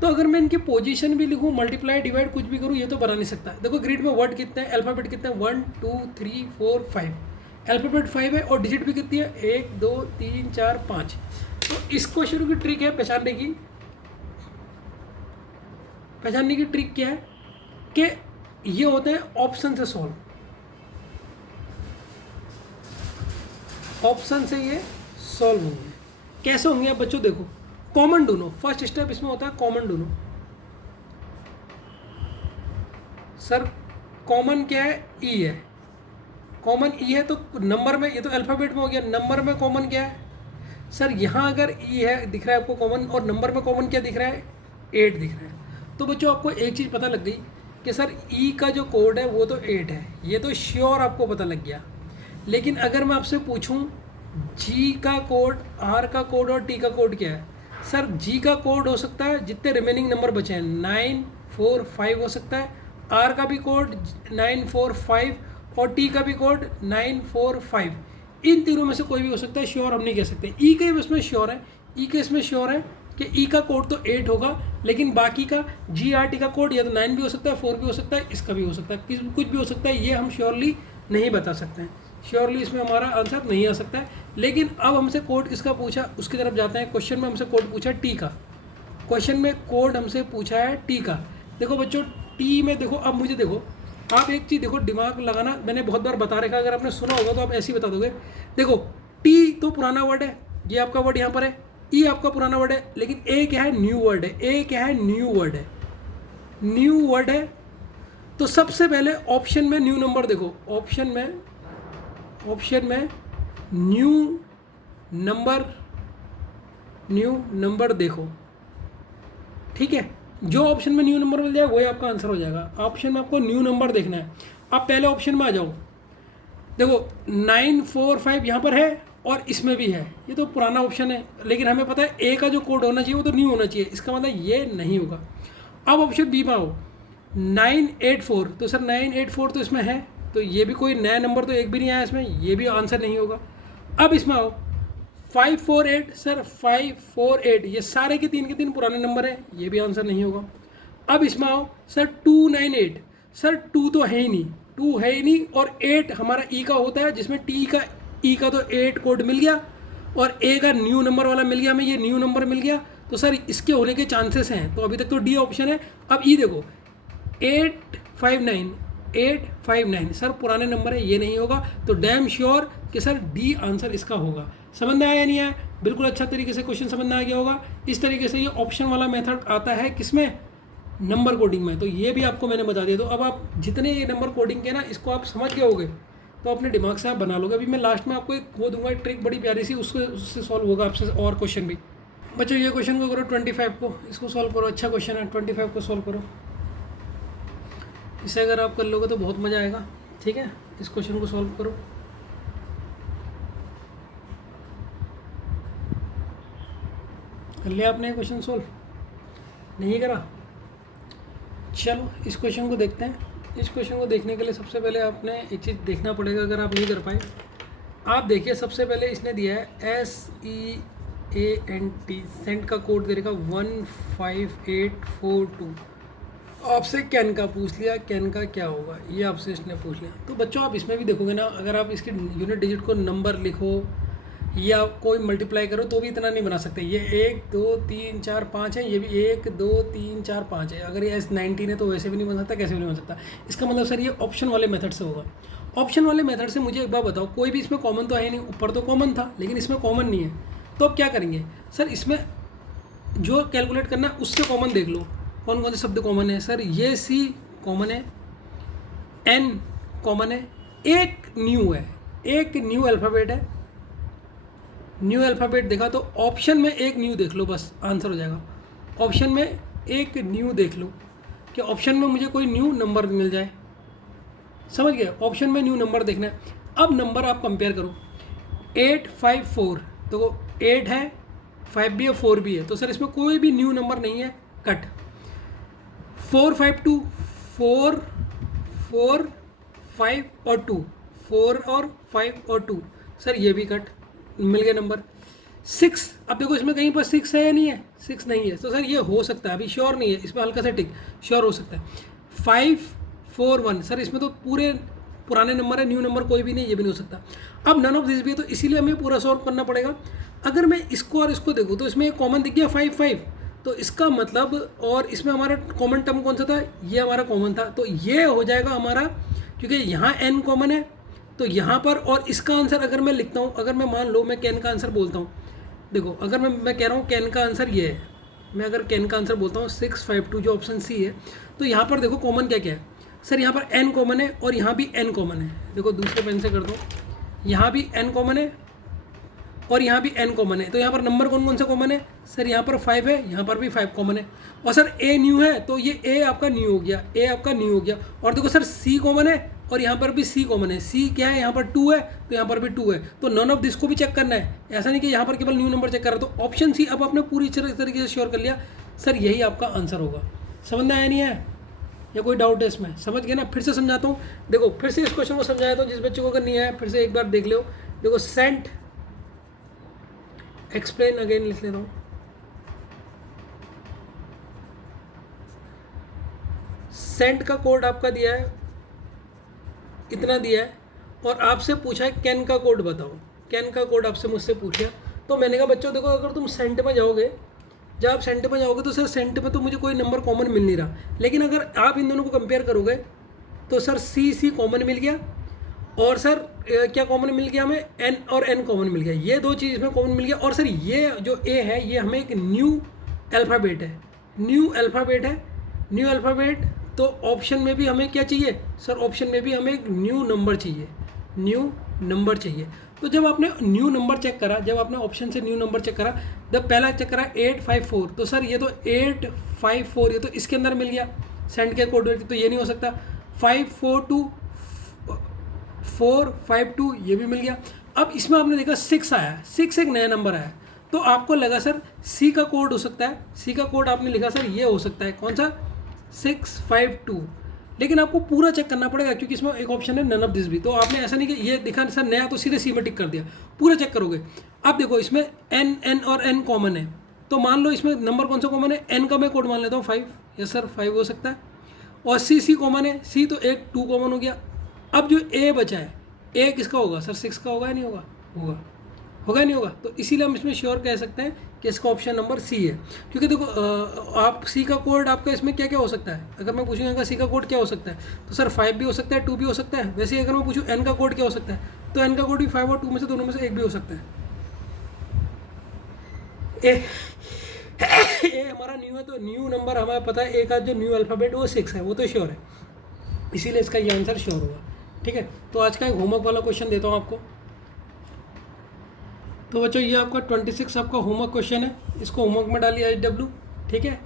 तो अगर मैं इनकी पोजीशन भी लिखूँ, मल्टीप्लाई डिवाइड कुछ भी करूँ, ये तो बना नहीं सकता। देखो ग्रिड में वर्ड कितने हैं, अल्फ़ाबेट कितने हैं, 1 2 3 4 5, अल्फ़ाबेट 5 है, और डिजिट भी कितनी है, 1 2 3 4 5। तो इस क्वेश्चन की ट्रिक है पहचानने की ट्रिक क्या है कि ये होते हैं ऑप्शन से सॉल्व, ऑप्शन से ये सॉल्व होंगे। कैसे होंगे आप बच्चों देखो, कॉमन ढूंढो, फर्स्ट स्टेप इसमें होता है कॉमन ढूंढो। सर कॉमन क्या है, ई है, कॉमन ई है, तो नंबर में, ये तो अल्फ़ाबेट में हो गया, नंबर में कॉमन क्या है सर, यहाँ अगर ई है दिख रहा है आपको कॉमन, और नंबर में कॉमन क्या दिख रहा है, 8 दिख रहा है। तो बच्चों आपको एक चीज़ पता लग गई कि सर ई का जो कोड है वो तो 8 है, ये तो श्योर आपको पता लग गया। लेकिन अगर मैं आपसे पूछूं जी का कोड, आर का कोड और टी का कोड क्या है, सर जी का कोड हो सकता है जितने रिमेनिंग नंबर बचे हैं 945 हो सकता है, आर का भी कोड 945 और टी का भी कोड 945, इन तीनों में से कोई भी हो सकता है, श्योर हम नहीं कह सकते। ई के इसमें श्योर है, ई के इसमें श्योर है कि ई का कोड तो 8 होगा, लेकिन बाकी का GRT का कोड या तो 9 भी हो सकता है, 4 भी हो सकता है, इसका भी हो सकता है, कुछ भी हो सकता है, ये हम श्योरली नहीं बता सकते हैं, श्योरली इसमें हमारा आंसर नहीं आ सकता है। लेकिन अब हमसे कोड किसका पूछा, उसकी तरफ जाते हैं। क्वेश्चन में हमसे कोड पूछा टी का, क्वेश्चन में कोड हमसे पूछा है टी का। देखो बच्चों टी में देखो, अब मुझे देखो, आप एक चीज़ देखो, दिमाग लगाना, मैंने बहुत बार बता रखा, अगर आपने सुना होगा तो आप ऐसे ही बता दोगे। देखो टी तो पुराना वर्ड है, ये आपका वर्ड यहाँ पर है, ई आपका पुराना वर्ड है, लेकिन ए क्या है, न्यू वर्ड है, ए क्या है, न्यू वर्ड है, न्यू वर्ड है। तो सबसे पहले ऑप्शन में न्यू नंबर देखो, ऑप्शन में न्यू नंबर देखो। ठीक है, जो ऑप्शन में न्यू नंबर मिल जाए वही आपका आंसर हो जाएगा। ऑप्शन में आपको न्यू नंबर देखना है। आप पहले ऑप्शन में आ जाओ, देखो 945 यहाँ पर है और इसमें भी है, ये तो पुराना ऑप्शन है, लेकिन हमें पता है ए का जो कोड होना चाहिए वो तो न्यू होना चाहिए, इसका मतलब ये नहीं होगा। अब ऑप्शन बी में आओ 984, तो सर 984 तो इसमें है, तो ये भी कोई नया नंबर तो एक भी नहीं आया इसमें, ये भी आंसर नहीं होगा। अब इसमें आओ 548, सर 548, ये सारे के तीन पुराने नंबर हैं, ये भी आंसर नहीं होगा। अब इसमें आओ सर 298, सर 2 तो है ही नहीं, 2 है ही नहीं, और 8 हमारा ई का होता है, जिसमें टी का ई का तो 8 कोड मिल गया और ए का न्यू नंबर वाला मिल गया हमें, ये न्यू नंबर मिल गया, तो सर इसके होने के चांसेस हैं। तो अभी तक तो डी ऑप्शन है। अब ई देखो, 859, 859 सर पुराने नंबर है, ये नहीं होगा। तो डैम श्योर कि सर डी आंसर इसका होगा। समझ में आया या नहीं आया? बिल्कुल अच्छा तरीके से क्वेश्चन समझ में आ गया होगा। इस तरीके से ये ऑप्शन वाला मेथड आता है किसमें, नंबर कोडिंग में। तो ये भी आपको मैंने बता दिया। तो अब आप जितने ये नंबर कोडिंग के ना, इसको आप समझ गए होगे तो अपने दिमाग से आप बना लोगे। अभी मैं लास्ट में आपको एक वो दूंगा, एक ट्रिक बड़ी प्यारी सी, उससे सॉल्व होगा आपसे और क्वेश्चन भी। बच्चों ये क्वेश्चन को करो 25 को, इसको सॉल्व करो। अच्छा क्वेश्चन है, 25 को सॉल्व करो। इसे अगर आप कर लोगे तो बहुत मज़ा आएगा। ठीक है, इस क्वेश्चन को सॉल्व करो। कर लिया आपने क्वेश्चन सॉल्व? नहीं करा? चलो इस क्वेश्चन को देखते हैं। इस क्वेश्चन को देखने के लिए सबसे पहले आपने एक चीज़ देखना पड़ेगा, अगर आप नहीं कर पाए। आप देखिए सबसे पहले इसने दिया है SEANT, सेंट का कोड दे रखा 15842। आपसे कैन का पूछ लिया, कैन का क्या होगा ये आपसे इसने पूछ लिया। तो बच्चों आप इसमें भी देखोगे ना, अगर आप इसके यूनिट डिजिट को नंबर लिखो या कोई मल्टीप्लाई करो तो भी इतना नहीं बना सकते। ये 1 2 3 4 5 है, ये भी 1 2 3 4 5 है। अगर ये S19 है तो वैसे भी नहीं बन सकता, कैसे भी नहीं बन सकता। इसका मतलब सर ये ऑप्शन वाले मेथड से होगा। ऑप्शन वाले मेथड से मुझे एक बार बताओ, कोई भी इसमें कॉमन तो है नहीं। ऊपर तो कॉमन था लेकिन इसमें कॉमन नहीं है, तो अब क्या करेंगे सर? इसमें जो कैलकुलेट करना है उससे कॉमन देख लो, कौन कौन से शब्द कॉमन है। सर ये C कॉमन है, N कॉमन है, एक न्यू है, एक न्यू अल्फ़ाबेट है। न्यू अल्फ़ाबेट देखा तो ऑप्शन में एक न्यू देख लो, बस आंसर हो जाएगा। ऑप्शन में एक न्यू देख लो कि ऑप्शन में मुझे कोई न्यू नंबर मिल जाए। समझ गए? ऑप्शन में न्यू नंबर देखना है। अब नंबर आप कंपेयर करो। 854 तो 8 है, 5 भी है, 4 भी है, तो सर इसमें कोई भी न्यू नंबर नहीं है, कट। 452, 4 4 5 और 2, 4 और 5 और 2, सर ये भी कट, मिल गया नंबर। 6, अब देखो इसमें कहीं पर 6 है या नहीं है? 6 नहीं है, तो सर ये हो सकता है, अभी श्योर नहीं है, इसमें हल्का सा टिक, श्योर हो सकता है। 541, सर इसमें तो पूरे पुराने नंबर है, न्यू नंबर कोई भी नहीं, ये भी नहीं हो सकता। अब नन ऑफ दिस भी है, तो इसीलिए हमें पूरा सॉल्व करना पड़ेगा। अगर मैं इसको और इसको देखूँ तो इसमें एक कॉमन दिख गया 5 5, तो इसका मतलब, और इसमें हमारा कॉमन टर्म कौन सा था? ये हमारा कॉमन था, तो ये हो जाएगा हमारा, क्योंकि यहाँ n कॉमन है तो यहाँ पर, और इसका आंसर अगर मैं लिखता हूँ, अगर मैं मान लो मैं कैन का आंसर बोलता हूँ, देखो अगर मैं कह रहा हूँ कैन का आंसर ये है, मैं अगर कैन का आंसर बोलता हूँ 652 जो ऑप्शन C है, तो यहाँ पर देखो कॉमन क्या क्या है। सर यहाँ पर n कॉमन है और यहाँ भी n कॉमन है। देखो दूसरे पेन से कर दो, यहाँ भी n कॉमन है और यहाँ भी n कॉमन है, तो यहाँ पर नंबर कौन कौन से कॉमन है? सर यहाँ पर 5 है, यहाँ पर भी 5 कॉमन है, और सर a न्यू है तो ये a आपका न्यू हो गया, a आपका न्यू हो गया। और देखो सर C कॉमन है और यहाँ पर भी C कॉमन है, C क्या है? यहाँ पर 2 है तो यहाँ पर भी 2 है, तो नन ऑफ दिस को भी चेक करना है, ऐसा नहीं कि यहाँ पर केवल न्यू नंबर चेक कर रहा। तो ऑप्शन C अब आपने पूरी तरीके से श्योर कर लिया, सर यही आपका आंसर होगा। समझ में आया नहीं है या कोई डाउट है इसमें? समझ गए ना? फिर से समझाता हूँ, देखो फिर से इस क्वेश्चन को समझाया, तो जिस बच्चे को अगर नहीं आया फिर से एक बार देख लो। देखो सेंट, एक्सप्लेन अगेन लिख लेता हूँ। सेंट का कोड आपका दिया है, इतना दिया है, और आपसे पूछा है कैन का कोड बताओ। कैन का कोड आपसे मुझसे पूछा, तो मैंने कहा बच्चों देखो अगर तुम सेंट में जाओगे, जब आप सेंट में जाओगे तो सर सेंट में तो मुझे कोई नंबर कॉमन मिल नहीं रहा, लेकिन अगर आप इन दोनों को कंपेयर करोगे तो सर C कॉमन मिल गया, और सर क्या कॉमन मिल गया हमें? N और N कॉमन मिल गया, ये दो चीज़ में कॉमन मिल गया। और सर ये जो A है ये हमें एक न्यू अल्फ़ाबेट है, न्यू अल्फ़ाबेट है, न्यू अल्फ़ाबेट। तो ऑप्शन में भी हमें क्या चाहिए? सर ऑप्शन में भी हमें एक न्यू नंबर चाहिए, न्यू नंबर चाहिए। तो जब आपने न्यू नंबर चेक करा, जब आपने ऑप्शन से न्यू नंबर चेक करा, जब पहला चेक करा 854, तो सर ये तो 854 ये तो इसके अंदर मिल गया सेंड के कोड, तो ये नहीं हो सकता। 542 452 ये भी मिल गया। अब इसमें आपने देखा 6 आया, 6 एक नया नंबर आया, तो आपको लगा सर C का कोड हो सकता है, C का कोड आपने लिखा सर ये हो सकता है, कौन सा? 652। लेकिन आपको पूरा चेक करना पड़ेगा क्योंकि इसमें एक ऑप्शन है नन ऑफ दिस भी, तो आपने ऐसा नहीं कि ये दिखा सर नया तो सीधे C में टिक कर दिया, पूरा चेक करोगे। अब देखो इसमें N और N कॉमन है, तो मान लो इसमें नंबर कौन सा कॉमन है? N का मैं कोड मान लेता हूँ 5, यस सर 5 हो सकता है, और C कॉमन है, C तो एक 2 कॉमन हो गया। अब जो A बचा है, A किसका होगा? सर 6 का होगा या नहीं होगा? होगा। होगा नहीं होगा? तो इसीलिए हम इसमें श्योर कह सकते हैं कि इसका ऑप्शन नंबर सी है। क्योंकि देखो आप सी का कोड आपका इसमें क्या क्या हो सकता है, अगर मैं पूछूंगा सी का कोड क्या हो सकता है, तो सर 5 भी हो सकता है, 2 भी हो सकता है। वैसे ही अगर मैं पूछूँ एन का कोड क्या हो सकता है, तो एन का कोड भी 5 और 2 में से दोनों में से एक भी हो सकता है। ए ए हमारा न्यू है, तो न्यू नंबर हमें पता है, ए का जो न्यू अल्फ़ाबेट वो 6 है, वो तो श्योर है, इसीलिए इसका ये आंसर श्योर होगा। ठीक है, तो आज का एक होमवर्क वाला क्वेश्चन देता हूँ आपको। तो बच्चों ये आपका 26 आपका होमवर्क क्वेश्चन है, इसको होमवर्क में डालिए HW। ठीक है,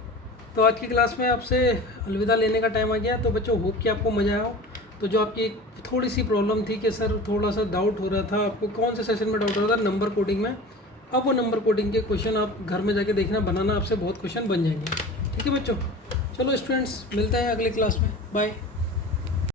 तो आज की क्लास में आपसे अलविदा लेने का टाइम आ गया। तो बच्चों होप कि आपको मज़ा आया हो। तो जो आपकी थोड़ी सी प्रॉब्लम थी कि सर थोड़ा सा डाउट हो रहा था, आपको कौन से सेशन में डाउट हो रहा था, नंबर कोडिंग में, अब वो नंबर कोडिंग के क्वेश्चन आप घर में जाके देखना, बनाना, आपसे बहुत क्वेश्चन बन जाएंगे। ठीक है बच्चों, चलो स्टूडेंट्स मिलते हैं अगली क्लास में, बाय।